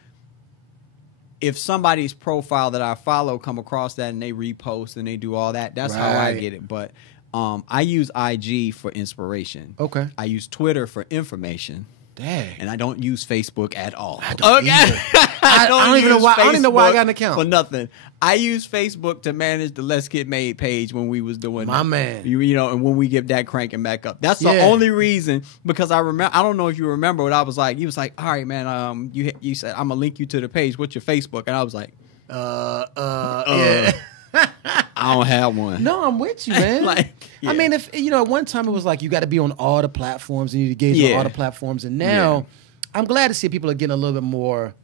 somebody's profile that I follow come across that and they repost and they do all that, that's how I get it. But... I use IG for inspiration. Okay. I use Twitter for information. Dang. And I don't use Facebook at all. I don't even know why. I don't even know why I got an account for nothing. I use Facebook to manage the Let's Get Made page when we was doing my man. You know, and when we get that cranking back up. That's the only reason, because I remember. I don't know if you remember what I was like. He was like, "All right, man. You said I'm gonna link you to the page. What's your Facebook?" And I was like, yeah. I don't have one. No, I'm with you, man. I mean, if you know, at one time it was like you got to be on all the platforms and you engage on all the platforms, and now I'm glad to see people are getting a little bit more.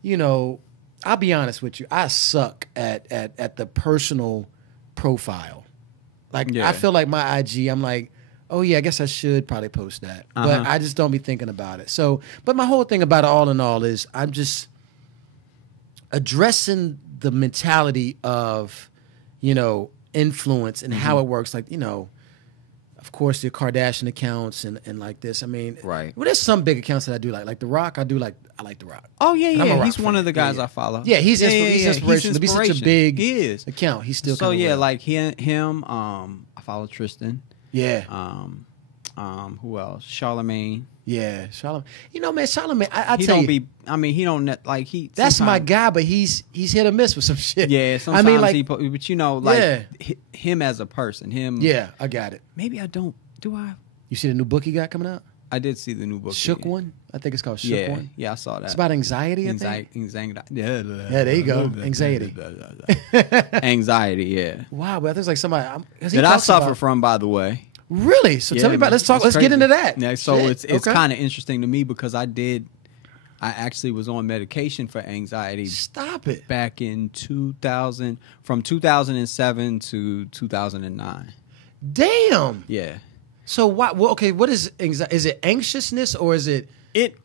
You know, I'll be honest with you, I suck at the personal profile. Like I feel like my IG, I'm like, oh yeah, I guess I should probably post that, but I just don't be thinking about it. So, but my whole thing about it all in all is I'm just addressing the mentality of, you know, influence and how it works. Like, you know, of course, the Kardashian accounts and like this. I mean, well, there's some big accounts that I do like The Rock. I like The Rock. Oh yeah. He's one of the guys I follow. Yeah, he's inspirational. To be such a big account, he's still. So yeah, like him. I follow Tristan. Yeah. Who else? Charlemagne. Yeah, Charlemagne. You know, man, Charlemagne. I tell you, he don't like he. That's my guy, but he's hit or miss with some shit. Yeah, sometimes but you know, like him as a person, him. Yeah, I got it. Maybe I don't. Do I? You see the new book he got coming out? I did see the new book. Shook One. I think it's called Shook One. Yeah, I saw that. It's about anxiety. Anxiety. Yeah, there you go. Anxiety. Anxiety. Yeah. Wow, but I think it's like somebody that I suffer from, by the way. Really? So tell me about. Let's get into that. Yeah, so it's kind of interesting to me because I actually was on medication for anxiety. Stop it. Back in 2000, from 2007 to 2009. Damn. Yeah. So what? Well, okay. What is anxiety? Is it anxiousness or is it?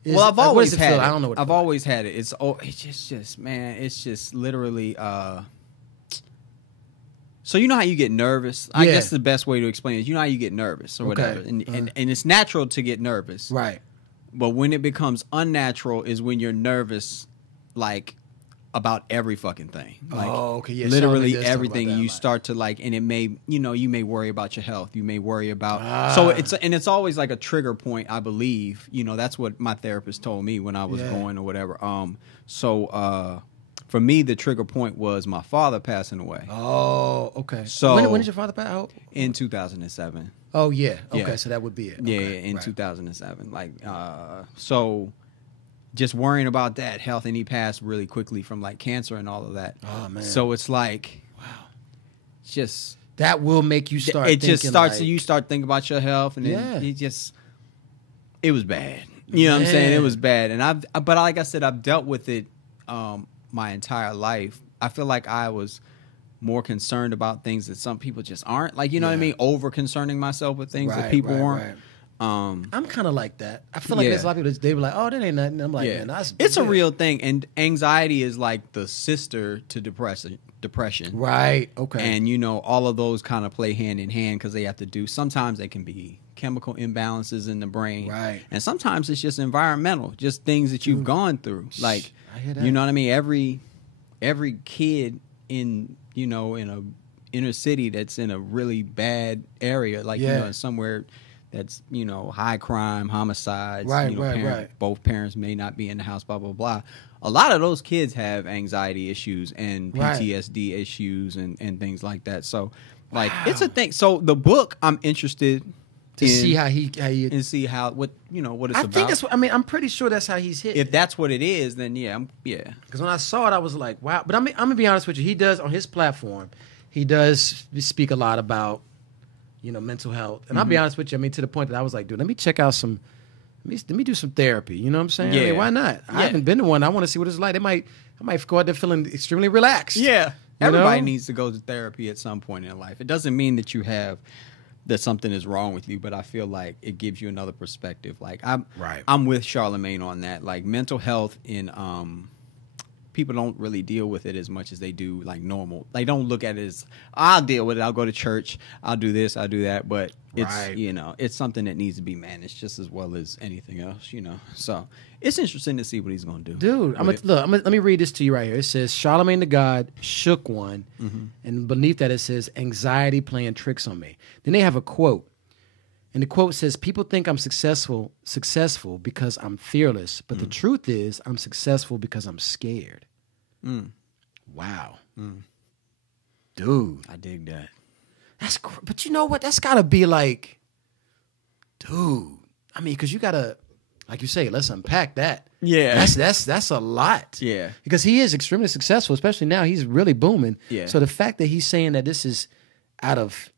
Well, I've always had it. I don't know. I've always had it. It's just man. It's just literally. So you know how you get nervous? I guess the best way to explain it is you know how you get nervous or whatever. And it's natural to get nervous. Right. But when it becomes unnatural is when you're nervous, like, about every fucking thing. Like, okay. Yeah, literally everything. You start to like, and it may, you know, you may worry about your health. You may worry about, so it's always like a trigger point, I believe. You know, that's what my therapist told me when I was going or whatever. For me, the trigger point was my father passing away. Oh, okay. So when did your father pass out? In 2007. Oh yeah. Okay, so that would be it. Okay. Yeah, in 2007. Like, so just worrying about that health, and he passed really quickly from like cancer and all of that. Oh man. So it's like, wow, just that will make you start. It just starts. Like, you start thinking about your health, and then it was bad. You know what I'm saying? It was bad, and but like I said, I've dealt with it. My entire life, I feel like I was more concerned about things that some people just aren't. Like, you know what I mean? Over concerning myself with things that people weren't. I'm kind of like that. I feel like there's a lot of people they were like, "Oh, that ain't nothing." I'm like, "Man, it's a real thing." And anxiety is like the sister to depression. Right. Okay. And you know, all of those kind of play hand in hand because they have to do. Sometimes they can be chemical imbalances in the brain. Right. And sometimes it's just environmental, just things that you've gone through. Like, you know what I mean? Every kid in a inner city that's in a really bad area, like you know, somewhere that's, you know, high crime, homicides, both parents may not be in the house, blah blah blah. A lot of those kids have anxiety issues and PTSD issues and things like that. So like it's a thing. So the book I'm interested to see how he and see what it's about. I think that's what, I mean, I'm pretty sure that's how he's hit. If that's what it is, then yeah. Because when I saw it, I was like, wow. But I'm gonna be honest with you. He does on his platform. He does speak a lot about, you know, mental health. And I'll be honest with you. I mean, to the point that I was like, dude, let me check out some. Let me do some therapy. You know what I'm saying? Yeah. I mean, why not? I haven't been to one. I want to see what it's like. I might go out there feeling extremely relaxed. Yeah. Everybody needs to go to therapy at some point in life. It doesn't mean that that something is wrong with you, but I feel like it gives you another perspective. Like I'm with Charlemagne on that. Like mental health in people don't really deal with it as much as they do like normal. They don't look at it as I'll deal with it. I'll go to church. I'll do this. I'll do that. But it's you know, it's something that needs to be managed just as well as anything else. You know, so it's interesting to see what he's going to do. Dude, let me read this to you right here. It says Charlemagne the God shook one, and beneath that it says anxiety playing tricks on me. Then they have a quote. And the quote says, people think I'm successful because I'm fearless. But the truth is I'm successful because I'm scared. Wow. Dude. I dig that. But you know what? That's got to be like, dude. I mean, because you got to, like you say, let's unpack that. Yeah. That's a lot. Yeah. Because he is extremely successful, especially now. He's really booming. Yeah. So the fact that he's saying that this is out of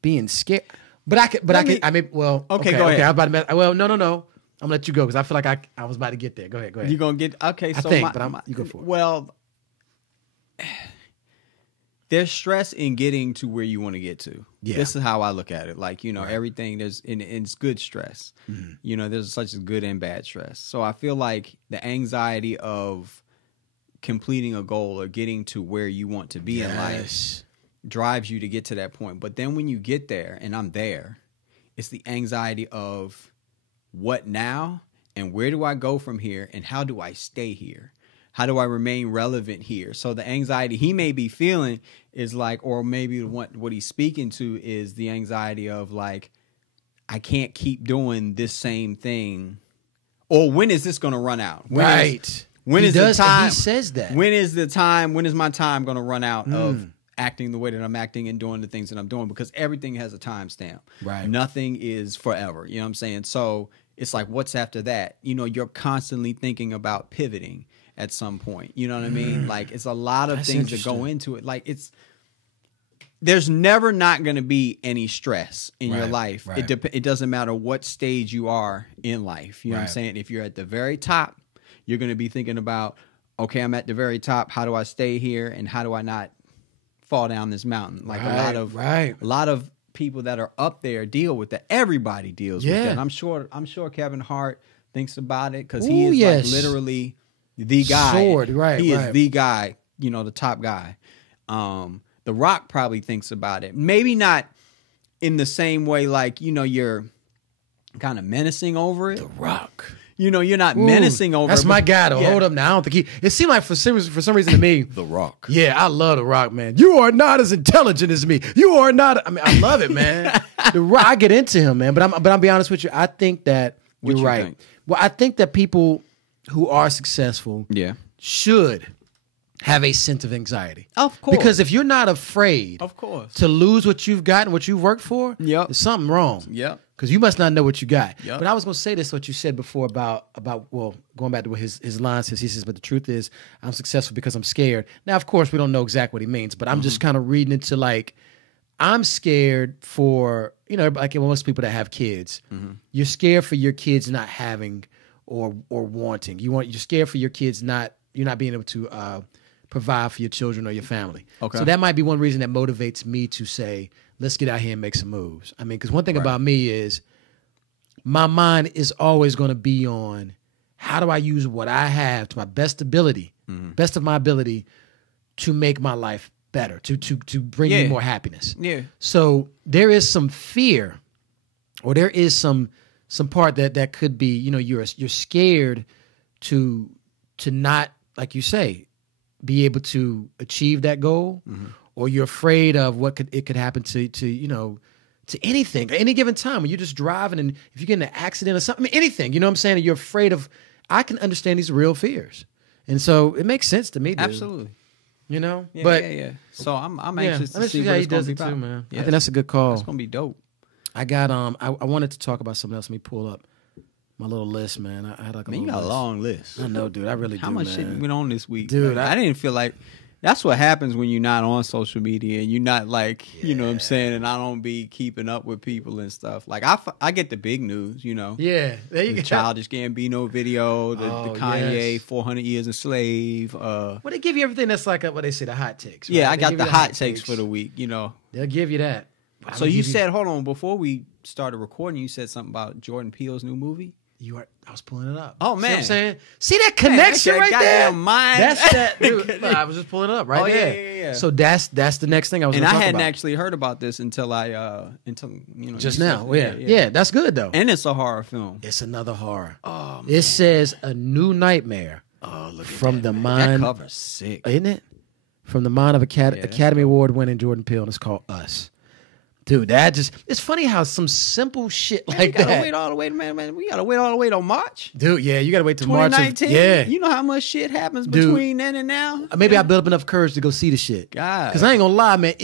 being scared. Okay, go ahead. No. I'm gonna let you go because I feel like I was about to get there. Go ahead. You're gonna get okay. You go for it. Well, there's stress in getting to where you want to get to. Yeah. This is how I look at it. Like, everything and it's good stress. There's such as good and bad stress. So I feel like the anxiety of completing a goal or getting to where you want to be in life drives you to get to that point. But then when you get there, and I'm there, it's the anxiety of what now and where do I go from here and how do I stay here? How do I remain relevant here? So the anxiety he may be feeling is like, or maybe what he's speaking to is the anxiety of like, I can't keep doing this same thing. Or when is this going to run out? When is the time? He says that. When is my time going to run out of acting the way that I'm acting and doing the things that I'm doing? Because everything has a timestamp. Right. Nothing is forever. You know what I'm saying? So it's like, what's after that? You're constantly thinking about pivoting at some point. You know what I mean? Like, it's a lot of things that go into it. Like, there's never not going to be any stress in your life. Right. It doesn't matter what stage you are in life. You know what I'm saying? If you're at the very top, you're going to be thinking about, okay, I'm at the very top. How do I stay here? And how do I not fall down this mountain? Like a lot of people that are up there deal with that. Everybody deals with that. And I'm sure Kevin Hart thinks about it because he is like literally the guy. He is the guy, the top guy. The Rock probably thinks about it. Maybe not in the same way like, you're kind of menacing over it. The Rock. You're not menacing over it. That's my guy, though. Yeah. Hold up now. I don't think it seemed like for some reason to me. The Rock. Yeah, I love The Rock, man. You are not as intelligent as me. You are not. I mean, I love it, man. The Rock, I get into him, man. But I'll be honest with you. I think that you're right. Think? Well, I think that people who are successful should have a sense of anxiety. Of course. Because if you're not afraid to lose what you've gotten, what you've worked for, there's something wrong. Yep. Because you must not know what you got. Yep. But I was going to say this, what you said before about going back to what his line says. He says, but the truth is, I'm successful because I'm scared. Now, of course, we don't know exactly what he means, but I'm just kind of reading into like, I'm scared for, like most people that have kids. You're scared for your kids not having or wanting. You're scared for your kids you're not being able to provide for your children or your family. Okay. So that might be one reason that motivates me to say, let's get out here and make some moves. I mean, because one thing about me is my mind is always going to be on how do I use what I have to my best ability, best of my ability to make my life better, to bring me more happiness. Yeah. So there is some fear or there is some part that could be, you're scared to not, like you say, be able to achieve that goal, or you're afraid of what could happen to anything at any given time when you're just driving and if you get in an accident or something, anything, you know what I'm saying? And you're afraid of. I can understand these real fears, and so it makes sense to me. Dude. Absolutely. Yeah, yeah. So I'm anxious to see what it's going to be about. Too, man. Yes. I think that's a good call. It's going to be dope. I got I wanted to talk about something else. Let me pull up my little list, man. I had like a you got list. A long list. I know, dude. I really do. How much shit you went on this week, dude? Like, I didn't feel like. That's what happens when you're not on social media and you're not like, you know what I'm saying, and I don't be keeping up with people and stuff. Like I get the big news, Yeah, there you go. Childish Gambino video, the Kanye 400 Years a Slave. Well, they give you everything that's like what they say, the hot takes. Right? Yeah, I got the hot takes for the week. They'll give you that. So you said, hold on, before we started recording, you said something about Jordan Peele's new movie. I was pulling it up. Oh, man. See what I'm saying? See that connection right there? Mind. That's that. Dude, I was just pulling it up right there. Yeah. So that's the next thing I was going to talk about. And I hadn't actually heard about this until just now. Yeah, that's good though. And it's a horror film. It's another horror. Oh, man. It says A New Nightmare. Oh, look from at the that, mind. That cover's sick. Isn't it? From the mind of Academy Award winning Jordan Peele, and it's called Us. Dude, it's funny how some simple shit Man, like we gotta that. wait all the way, man. We gotta wait all the way till March. Dude, yeah, you gotta wait till March. 2019. Yeah. You know how much shit happens Dude, between then and now? Maybe I built up enough courage to go see the shit. God. Because I ain't gonna lie, man.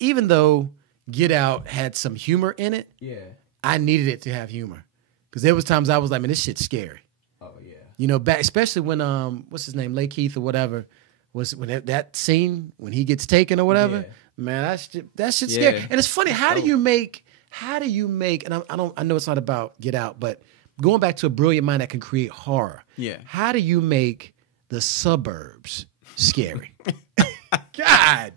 Even though Get Out had some humor in it, Yeah. I needed it to have humor. Because there was times I was like, man, this shit's scary. Oh yeah. You know, back especially when what's his name, Lake Keith or whatever, was when that scene when he gets taken or whatever. Yeah. Man, that shit's scary. And it's funny. How do you make? And I know it's not about Get Out, but going back to a brilliant mind that can create horror. Yeah. How do you make the suburbs scary? God.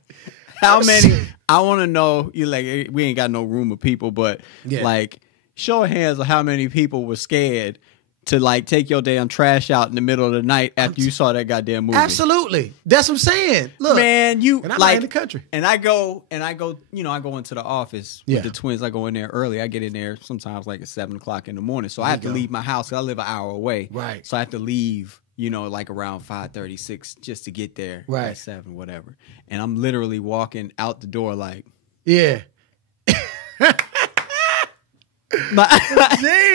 How many? I want to know. You like we ain't got no room of people, but like show of hands of how many people were scared to like take your damn trash out in the middle of the night after you saw that goddamn movie. Absolutely, that's what I'm saying. Look, man, and I'm like in the country, and I go. You know, I go into the office with the twins. I go in there early. I get in there sometimes like at 7 o'clock in the morning. So I have to leave my house. I live an hour away, right? So I have to leave. You know, like around 5:36 just to get there, right? At 7, whatever. And I'm literally walking out the door like, yeah.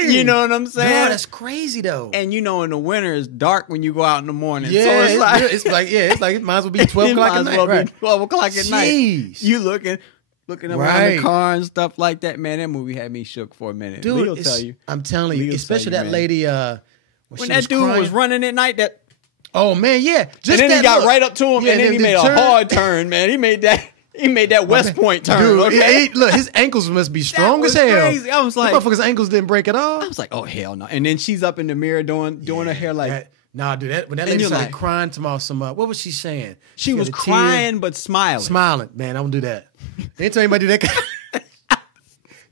You know what I'm saying? No, that's crazy though. And you know, in the winter it's dark when you go out in the morning. Yeah, so it's like it might as well be 12 o'clock at night. Well right. 12 o'clock at night. You looking around the car and stuff like that. Man, that movie had me shook for a minute. Dude, Leo'll tell you. I'm telling you, especially that lady. When that dude was running at night, oh man, yeah. Just and then he got right up to him, and then he made a hard turn. Man, he made that West Point turn. Dude, okay? Look, his ankles must be strong as hell. Crazy. I was like, motherfucker's ankles didn't break at all. I was like, oh hell no. And then she's up in the mirror doing her hair like. Nah, dude, when that lady started crying to some, what was she saying? She was crying but smiling. Smiling, man. I don't do that. They ain't tell anybody to do that.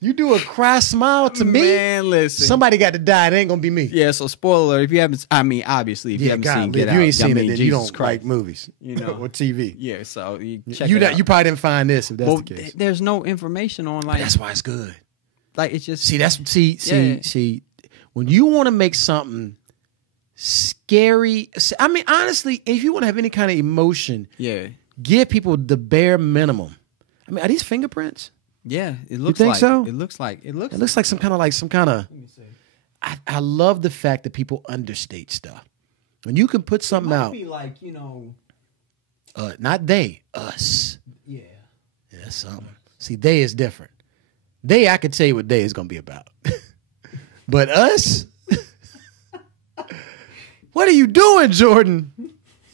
You do a cry smile to me, man. Listen, somebody got to die. It ain't gonna be me. Yeah. So spoiler: if you haven't, obviously, if you haven't seen Get Out, you ain't seen it, then Jesus you don't Christ. like movies, you know, or TV. Yeah. So you check it out. You probably didn't find this if that's the case. There's no information on like. But that's why it's good. Like it's just see. When you want to make something scary, I mean, honestly, if you want to have any kind of emotion, give people the bare minimum. I mean, are these fingerprints? Yeah, it looks. You think so? It looks like some kind of. Let me see. I love the fact that people understate stuff. When you can put something out, be like not they, us. Yeah, that's something. See, they is different. They, I could tell you what they is gonna be about, but us. What are you doing, Jordan?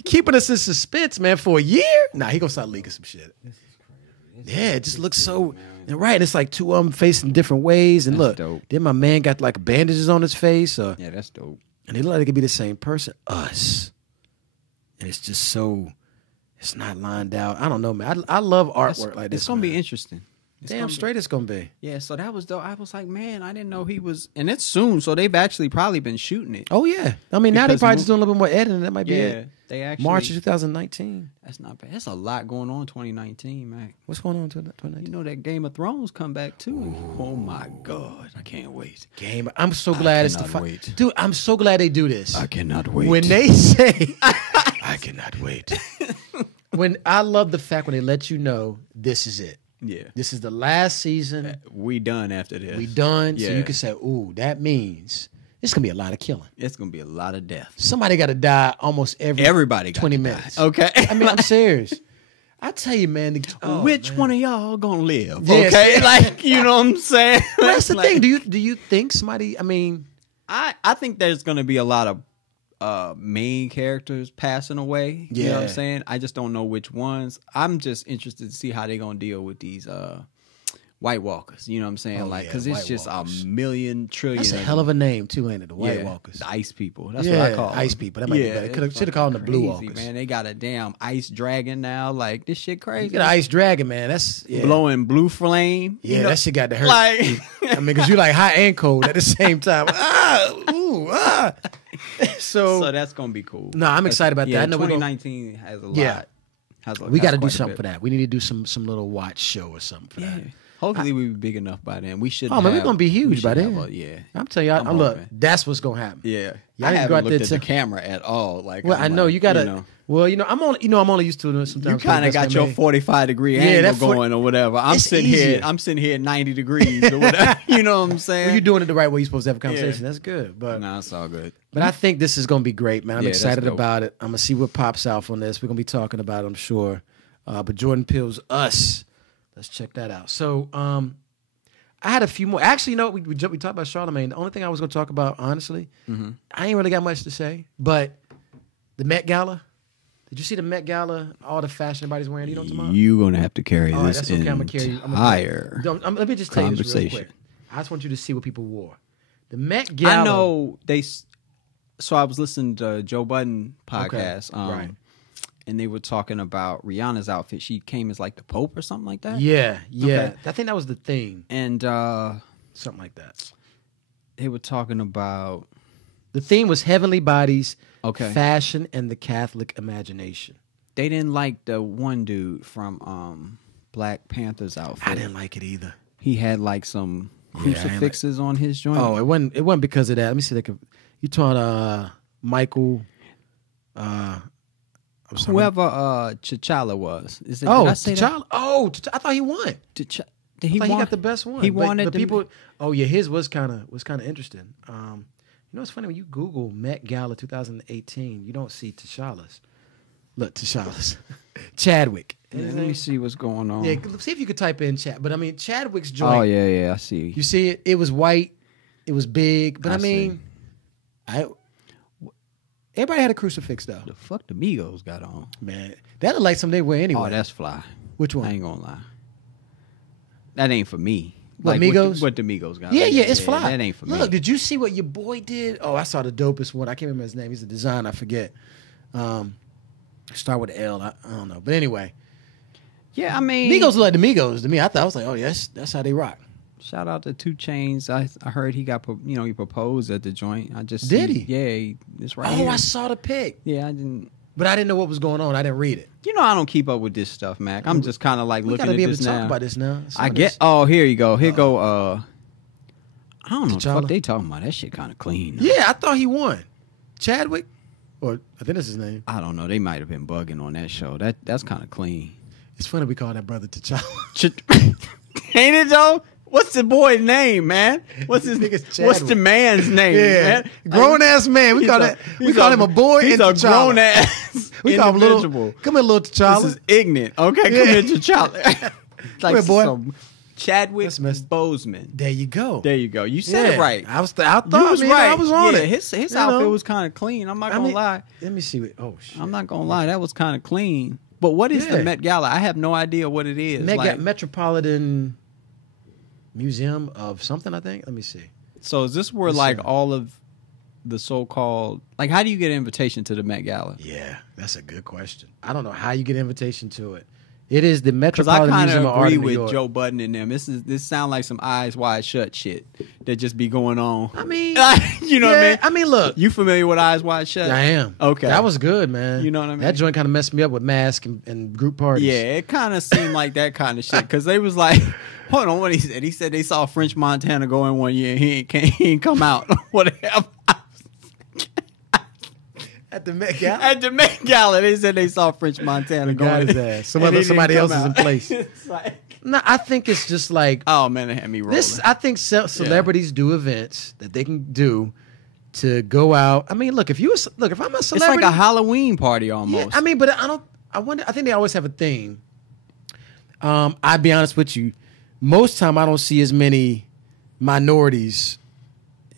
Keeping us in suspense, man, for a year? Nah, he gonna start leaking some shit. This is crazy. Yeah, it just looks so. And right, it's like two of them facing different ways. And that's look, dope. Then my man got like bandages on his face. Yeah, that's dope. And they look like it could be the same person. Us. And it's just so, it's not lined out. I don't know, man. I love artwork like this. It's going to be interesting. Damn straight it's going to be. Yeah, so that was dope. I was like, man, I didn't know he was, and it's soon, so they've actually probably been shooting it. Oh, yeah. I mean, now they probably just doing a little bit more editing. That might be it. They actually. March of 2019. That's not bad. That's a lot going on in 2019, man. What's going on in 2019? You know that Game of Thrones come back too. Ooh. Oh my God, I can't wait. I'm so glad it's the fight. Dude, I'm so glad they do this. I cannot wait. When they say, I cannot wait. When I love the fact when they let you know this is it. Yeah. This is the last season. We done after this. We done. Yeah. So you can say, ooh, that means it's going to be a lot of killing. It's going to be a lot of death. Somebody got to die almost everybody 20 minutes. Okay. I mean, I'm serious. I tell you, man. Which one of y'all going to live? Yes. Okay. Like, you know what I'm saying? Well, that's the thing. Do you think somebody, I mean. I think there's going to be a lot of main characters passing away. You know what I'm saying? I just don't know which ones. I'm just interested to see how they're going to deal with these White Walkers. You know what I'm saying? Because it's just Walkers. A million trillion. That's a hell of a name too, ain't it? The White Walkers. The Ice People. That's what I call them. Ice People. That might be better. Should have called them the Blue Walkers. Man, they got a damn ice dragon now. Like, this shit crazy. You got an ice dragon, man. That's blowing blue flame. Yeah, that shit got to hurt. Like, I mean, because you like hot and cold at the same time. So that's gonna be cool. No, I'm excited about that. I know 2019 has a lot. We got to do something for that. We need to do some little watch show or something for that. Hopefully we be big enough by then. We should. Oh man, we're gonna be huge by then. Yeah, I'm telling you, look, that's what's gonna happen. Yeah, y'all I haven't looked at the to camera at all. Like, well, I know you gotta. You know. Well, I'm only used to it sometimes. You kind of got your 45-degree angle going or whatever. I'm sitting here at 90 degrees or whatever. You know what I'm saying? Well, you're doing it the right way. You're supposed to have a conversation. Yeah. That's good. But no, it's all good. But I think this is gonna be great, man. I'm excited about it. I'm gonna see what pops out from this. We're gonna be talking about it, I'm sure. But Jordan Peele's Us. Let's check that out. So, I had a few more. Actually, you know, we talked about Charlemagne. The only thing I was going to talk about, honestly, I ain't really got much to say. But the Met Gala. Did you see the Met Gala? All the fashion everybody's wearing. You know what I'm talking about? You're going to have to carry this that's okay. I'm going to carry you. Let me just tell you this real quick. I just want you to see what people wore. The Met Gala. I know they. So I was listening to Joe Budden podcast. Okay. Right. And they were talking about Rihanna's outfit. She came as like the Pope or something like that. Yeah. Okay. I think that was the theme. And something like that. They were talking about the theme was heavenly bodies, fashion, and the Catholic imagination. They didn't like the one dude from Black Panther's outfit. I didn't like it either. He had like some crucifixes on his joint. Oh, it wasn't because of that. Let me see. You taught Michael. Whoever T'Challa was. T'Challa. Oh, I thought he won. He got the best one. He wanted the people. Oh yeah, his was kind of interesting. You know, it's funny when you Google Met Gala 2018, you don't see T'Challa's. Look, T'Challa's. Chadwick. Yeah, let me see what's going on. Yeah, see if you could type in Chad. But I mean, Chadwick's joint. Oh yeah, I see. You see it? It was white. It was big. But everybody had a crucifix though. The fuck the Migos got on? Man, that look like something they wear anyway. Oh, that's fly. Which one? I ain't gonna lie. That ain't for me. What, Migos? What the Migos got? Yeah, it's fly. That ain't for me. Look, did you see what your boy did? Oh, I saw the dopest one. I can't remember his name. He's a designer. I forget. Start with L. I don't know. But anyway. Yeah, I mean. Migos look like the Migos to me. I was like, oh, yes, that's how they rock. Shout out to 2 Chainz. I heard he got, he proposed at the joint. Did he? Yeah, it's right here. Oh, I saw the pic. Yeah, I didn't. But I didn't know what was going on. I didn't read it. You know, I don't keep up with this stuff, Mac. I'm just kind of like looking at this now. We gotta be able to talk about this now. I get. Oh, here you go. Here go. I don't know what the fuck they talking about. That shit kind of clean. Yeah, I thought he won. Chadwick, or I think that's his name. I don't know. They might have been bugging on that show. That's kind of clean. It's funny we call that brother T'Challa. Ain't it though? What's the boy's name, man? What's his nigga's? What's the man's name, man? Grown ass man. We call him a boy. He's a grown ass. We call him little. Come here, little T'Challa. This is ignorant. Okay, come here, T'Challa. Like here, boy. Chadwick Boseman. There you go. You said it right. I thought you was right. I was on it. His outfit was kind of clean. I'm not gonna lie. Let me see. Oh shit. I'm not gonna lie. That was kind of clean. But what is the Met Gala? I have no idea what it is. Metropolitan Museum of something, I think. Let me see. So is this where like all of the so-called, like, how do you get an invitation to the Met Gala? Yeah, that's a good question. I don't know how you get an invitation to it. It is the Metropolitan Museum of Art in New York. I kind of agree with Joe Budden and them. This sound like some eyes wide shut shit that just be going on. I mean, you know what I mean? I mean, look, you familiar with Eyes Wide Shut? I am. Okay, that was good, man. You know what I mean? That joint kind of messed me up with mask and group parties. Yeah, it kind of seemed like that kind of shit because they was like, hold on, what he said? He said they saw French Montana go in one year and he ain't come out. Whatever. At the Met Gala? At the Met Gala, they said they saw French Montana going. His ass. Somebody else is in place. No, I think it's just like, oh man, it had me rolling. I think celebrities do events that they can do to go out. I mean, if I'm a celebrity, it's like a Halloween party almost. Yeah, I mean, but I think they always have a theme. I'll be honest with you. Most time I don't see as many minorities,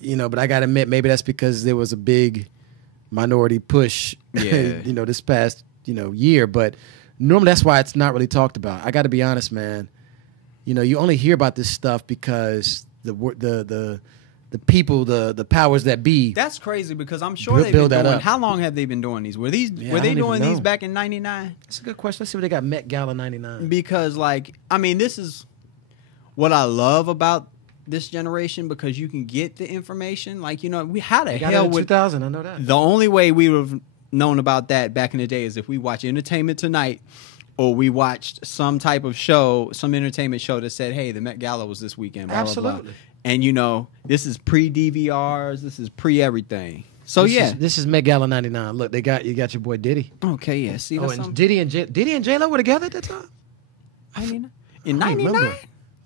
but I gotta admit, maybe that's because there was a big minority push, this past, year. But normally that's why it's not really talked about. I got to be honest, man. You only hear about this stuff because the people, the powers that be. That's crazy because I'm sure they've been doing. How long have they been doing these? Were they doing these back in '99? That's a good question. Let's see what they got Met Gala '99. Because this is what I love about this generation, because you can get the information. How the hell would 2000? I know that. The only way we would have known about that back in the day is if we watch Entertainment Tonight or we watched some type of show, some entertainment show that said, "Hey, the Met Gala was this weekend." Blah, Absolutely. blah, blah. And you know, this is pre-DVRs. This is pre-everything. So this is Met Gala '99. Look, you got your boy Diddy. Okay, yeah. See, that's and Diddy and J-Lo were together at that time. I mean, in '99.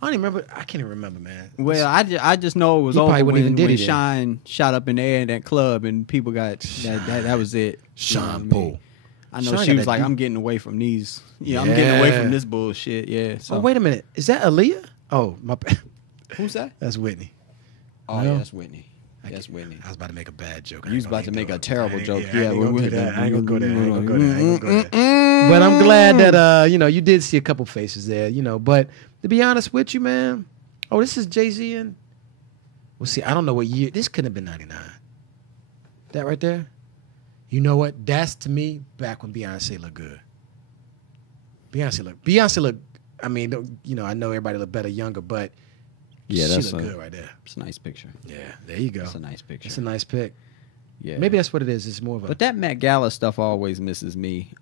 I don't even remember. I can't even remember, man. Well, I just know it was over when Shine shot up in the air in that club and people got that was it. Sean Paul. I know she was like, I'm getting away from these. Yeah, I'm getting away from this bullshit. Yeah. So. Oh, wait a minute. Is that Aaliyah? Oh, my. Who's that? That's Whitney. Oh, yeah, that's Whitney. That's Whitney. I was about to make a bad joke. You was about to make a terrible joke. Yeah, I ain't gonna go there. But I'm glad that you did see a couple faces there. But to be honest with you, man. Oh, this is Jay-Z and. Well, see, I don't know what year. This couldn't have been '99. That right there. You know what? That's to me back when Beyonce looked good. Beyonce looked. I mean, I know everybody looked better younger, but she looked good right there. It's a nice picture. Yeah, there you go. It's a nice picture. It's a nice pic. Yeah, maybe that's what it is. It's more of a. But that Met Gala stuff always misses me.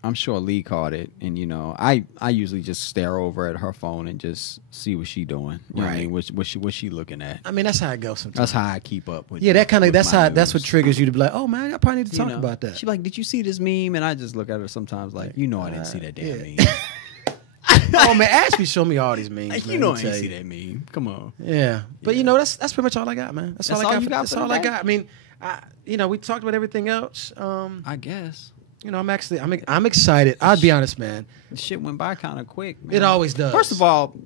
I'm sure Lee caught it, and I usually just stare over at her phone and just see what she doing. You know what I mean, what she looking at. I mean, that's how it goes sometimes. That's how I keep up with. Yeah, that's what triggers you to be like, oh man, I probably need to talk about that. She's like, did you see this meme? And I just look at her sometimes like, I didn't see that damn meme. Oh man, Ashby showed me all these memes. Like, man, I didn't see that meme. Come on. Yeah, but that's pretty much all I got, man. That's all I got. That's all I got. I mean, we talked about everything else. I guess. I'm excited. I'll be honest, man. The shit went by kind of quick, man. It always does. First of all,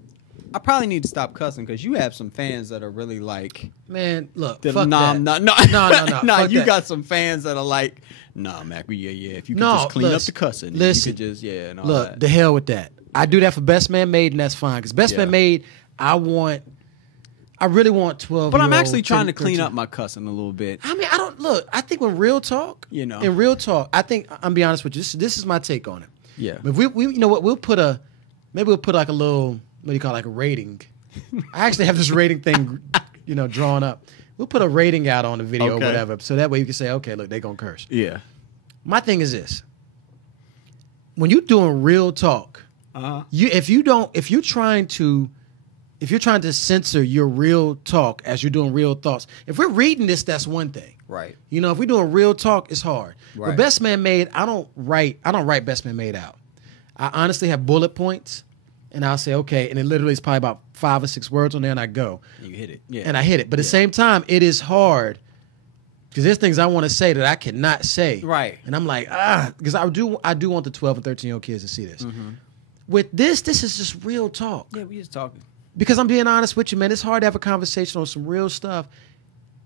I probably need to stop cussing because you have some fans that are really like, man, look, fuck that. No. You got some fans that are like, nah, Mac, yeah. If you could just clean up the cussing, listen, you could just and all look, that. The hell with that. I do that for Best Man Made, and that's fine. Because Best Man Made, I really want 12. But I'm actually trying to clean up my cussing a little bit. I mean, I think when real talk, in real talk, I think I'm be honest with you. This is my take on it. Yeah. If we we'll put like a little, what do you call it, like a rating. I actually have this rating thing, drawn up. We'll put a rating out on the video or whatever, so that way you can say, okay, look, they're gonna curse. Yeah. My thing is this: when you're doing real talk, if you're trying to censor your real talk as you're doing real thoughts, if we're reading this, that's one thing. Right. If we're doing real talk, it's hard. Right. But Best Man Made, I don't write Best Man Made out. I honestly have bullet points, and I'll say, okay, and it literally is probably about 5 or 6 words on there, and I go. And you hit it. Yeah. And I hit it. But at the same time, it is hard because there's things I want to say that I cannot say. Right. And I'm like, because I do want the 12 and 13-year-old kids to see this. Mm-hmm. With this is just real talk. Yeah, we just talking. Because I'm being honest with you, man. It's hard to have a conversation on some real stuff.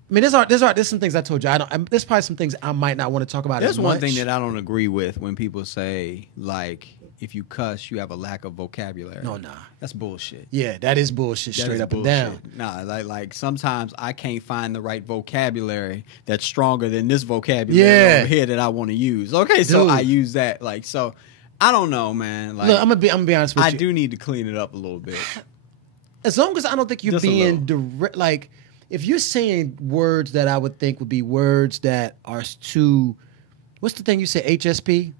I mean, there's some things I told you. There's probably some things I might not want to talk about. There's as much. one thing that I don't agree with when people say, like, if you cuss, you have a lack of vocabulary. No, nah. That's bullshit. Yeah, that is bullshit straight up and down. Nah, like sometimes I can't find the right vocabulary that's stronger than this vocabulary over here that I want to use. Okay, so I use that. Like, so I don't know, man. Like, look, I'm gonna be honest with you. I do need to clean it up a little bit. As long as I don't think you're being direct, like if you're saying words that I would think would be words that are too, what's the thing you say, HSP?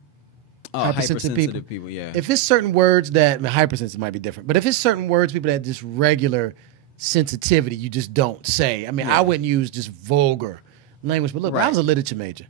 Oh, hypersensitive people, yeah. If it's certain words that, hypersensitive might be different, but if it's certain words, people that just regular sensitivity, you just don't say. I mean, I wouldn't use just vulgar language, but look, I was a literature major.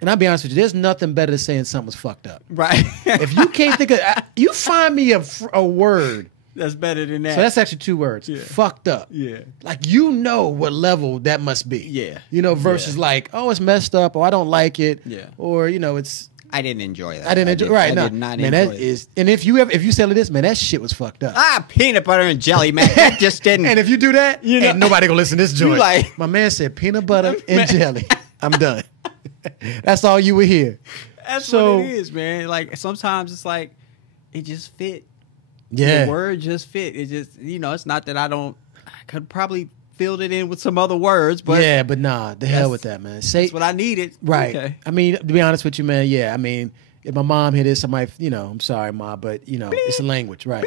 And I'll be honest with you, there's nothing better than saying something was fucked up. Right. If you can't think of, you find me a word. That's better than that. So that's actually 2 words. Yeah. Fucked up. Yeah. Like, what level that must be. Yeah. Versus like, oh, it's messed up, or I don't like it. Yeah. Or, it's. I didn't enjoy that. I didn't enjoy right. I did not enjoy that is, and if you say like this, man, that shit was fucked up. Peanut butter and jelly, man. That just didn't. And if you do that, ain't nobody gonna listen to this joint. Like, my man said peanut butter and jelly. I'm done. That's all you would hear. That's what it is, man. Like sometimes it's like it just fit. Yeah. The word just fit. It just it's not that I could probably filled it in with some other words, but nah, the hell with that, man. That's what I needed. Right. Okay. I mean, to be honest with you, man, I mean, if my mom hear this, I might, I'm sorry, Ma, but it's a language, right?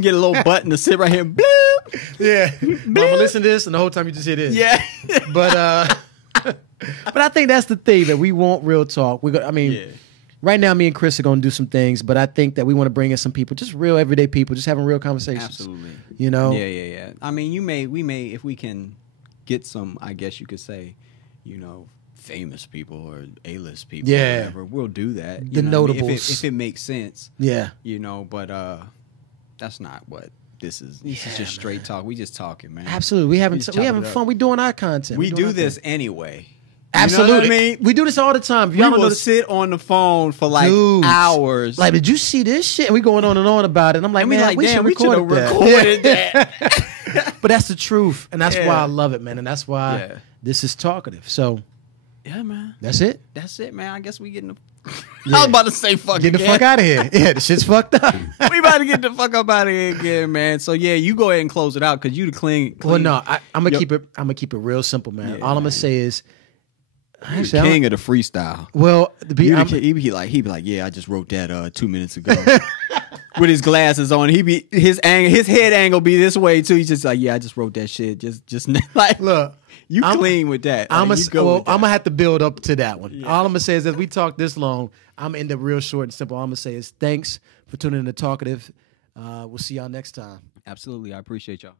Get a little button to sit right here. Bloop. Yeah. Mama, listen to this, and the whole time you just hear this. Yeah. But But I think that's the thing that we want real talk. Right now, me and Chris are going to do some things, but I think that we want to bring in some people, just real everyday people, just having real conversations. Absolutely. You know? Yeah. I mean, we may, if we can get some, I guess you could say, you know, famous people or A-list people or whatever, we'll do that. The notables. If it makes sense. Yeah. You know, but that's not what this is. This is just straight talk. We just talking, man. Absolutely. We having fun. We doing our content. We do this anyway. Absolutely. You know what I mean? We do this all the time. We will sit on the phone for like hours. Like, did you see this shit? And we going on and on about it. And I'm like, man, we should have recorded that. But that's the truth. And that's why I love it, man. And that's why this is talkative. So, yeah, man. That's it? That's it, man. I guess we getting the... I was about to say get the fuck out of here. Yeah, the shit's fucked up. We about to get the fuck up out of here again, man. So yeah, you go ahead and close it out because you the clean. Well, no, I'm gonna keep it. I'm gonna keep it real simple, man. All I'm gonna say is, actually, king of the freestyle. Well, he'd be like, yeah, I just wrote that 2 minutes ago. With his glasses on, his head angle be this way too. He's just like, yeah, I just wrote that shit. Just like, look, I'm clean with that. I'm gonna have to build up to that one. Yeah. All I'm gonna say is, as we talk this long, I'm in the real short and simple. All I'm gonna say is, thanks for tuning in to Talkative. We'll see y'all next time. Absolutely, I appreciate y'all.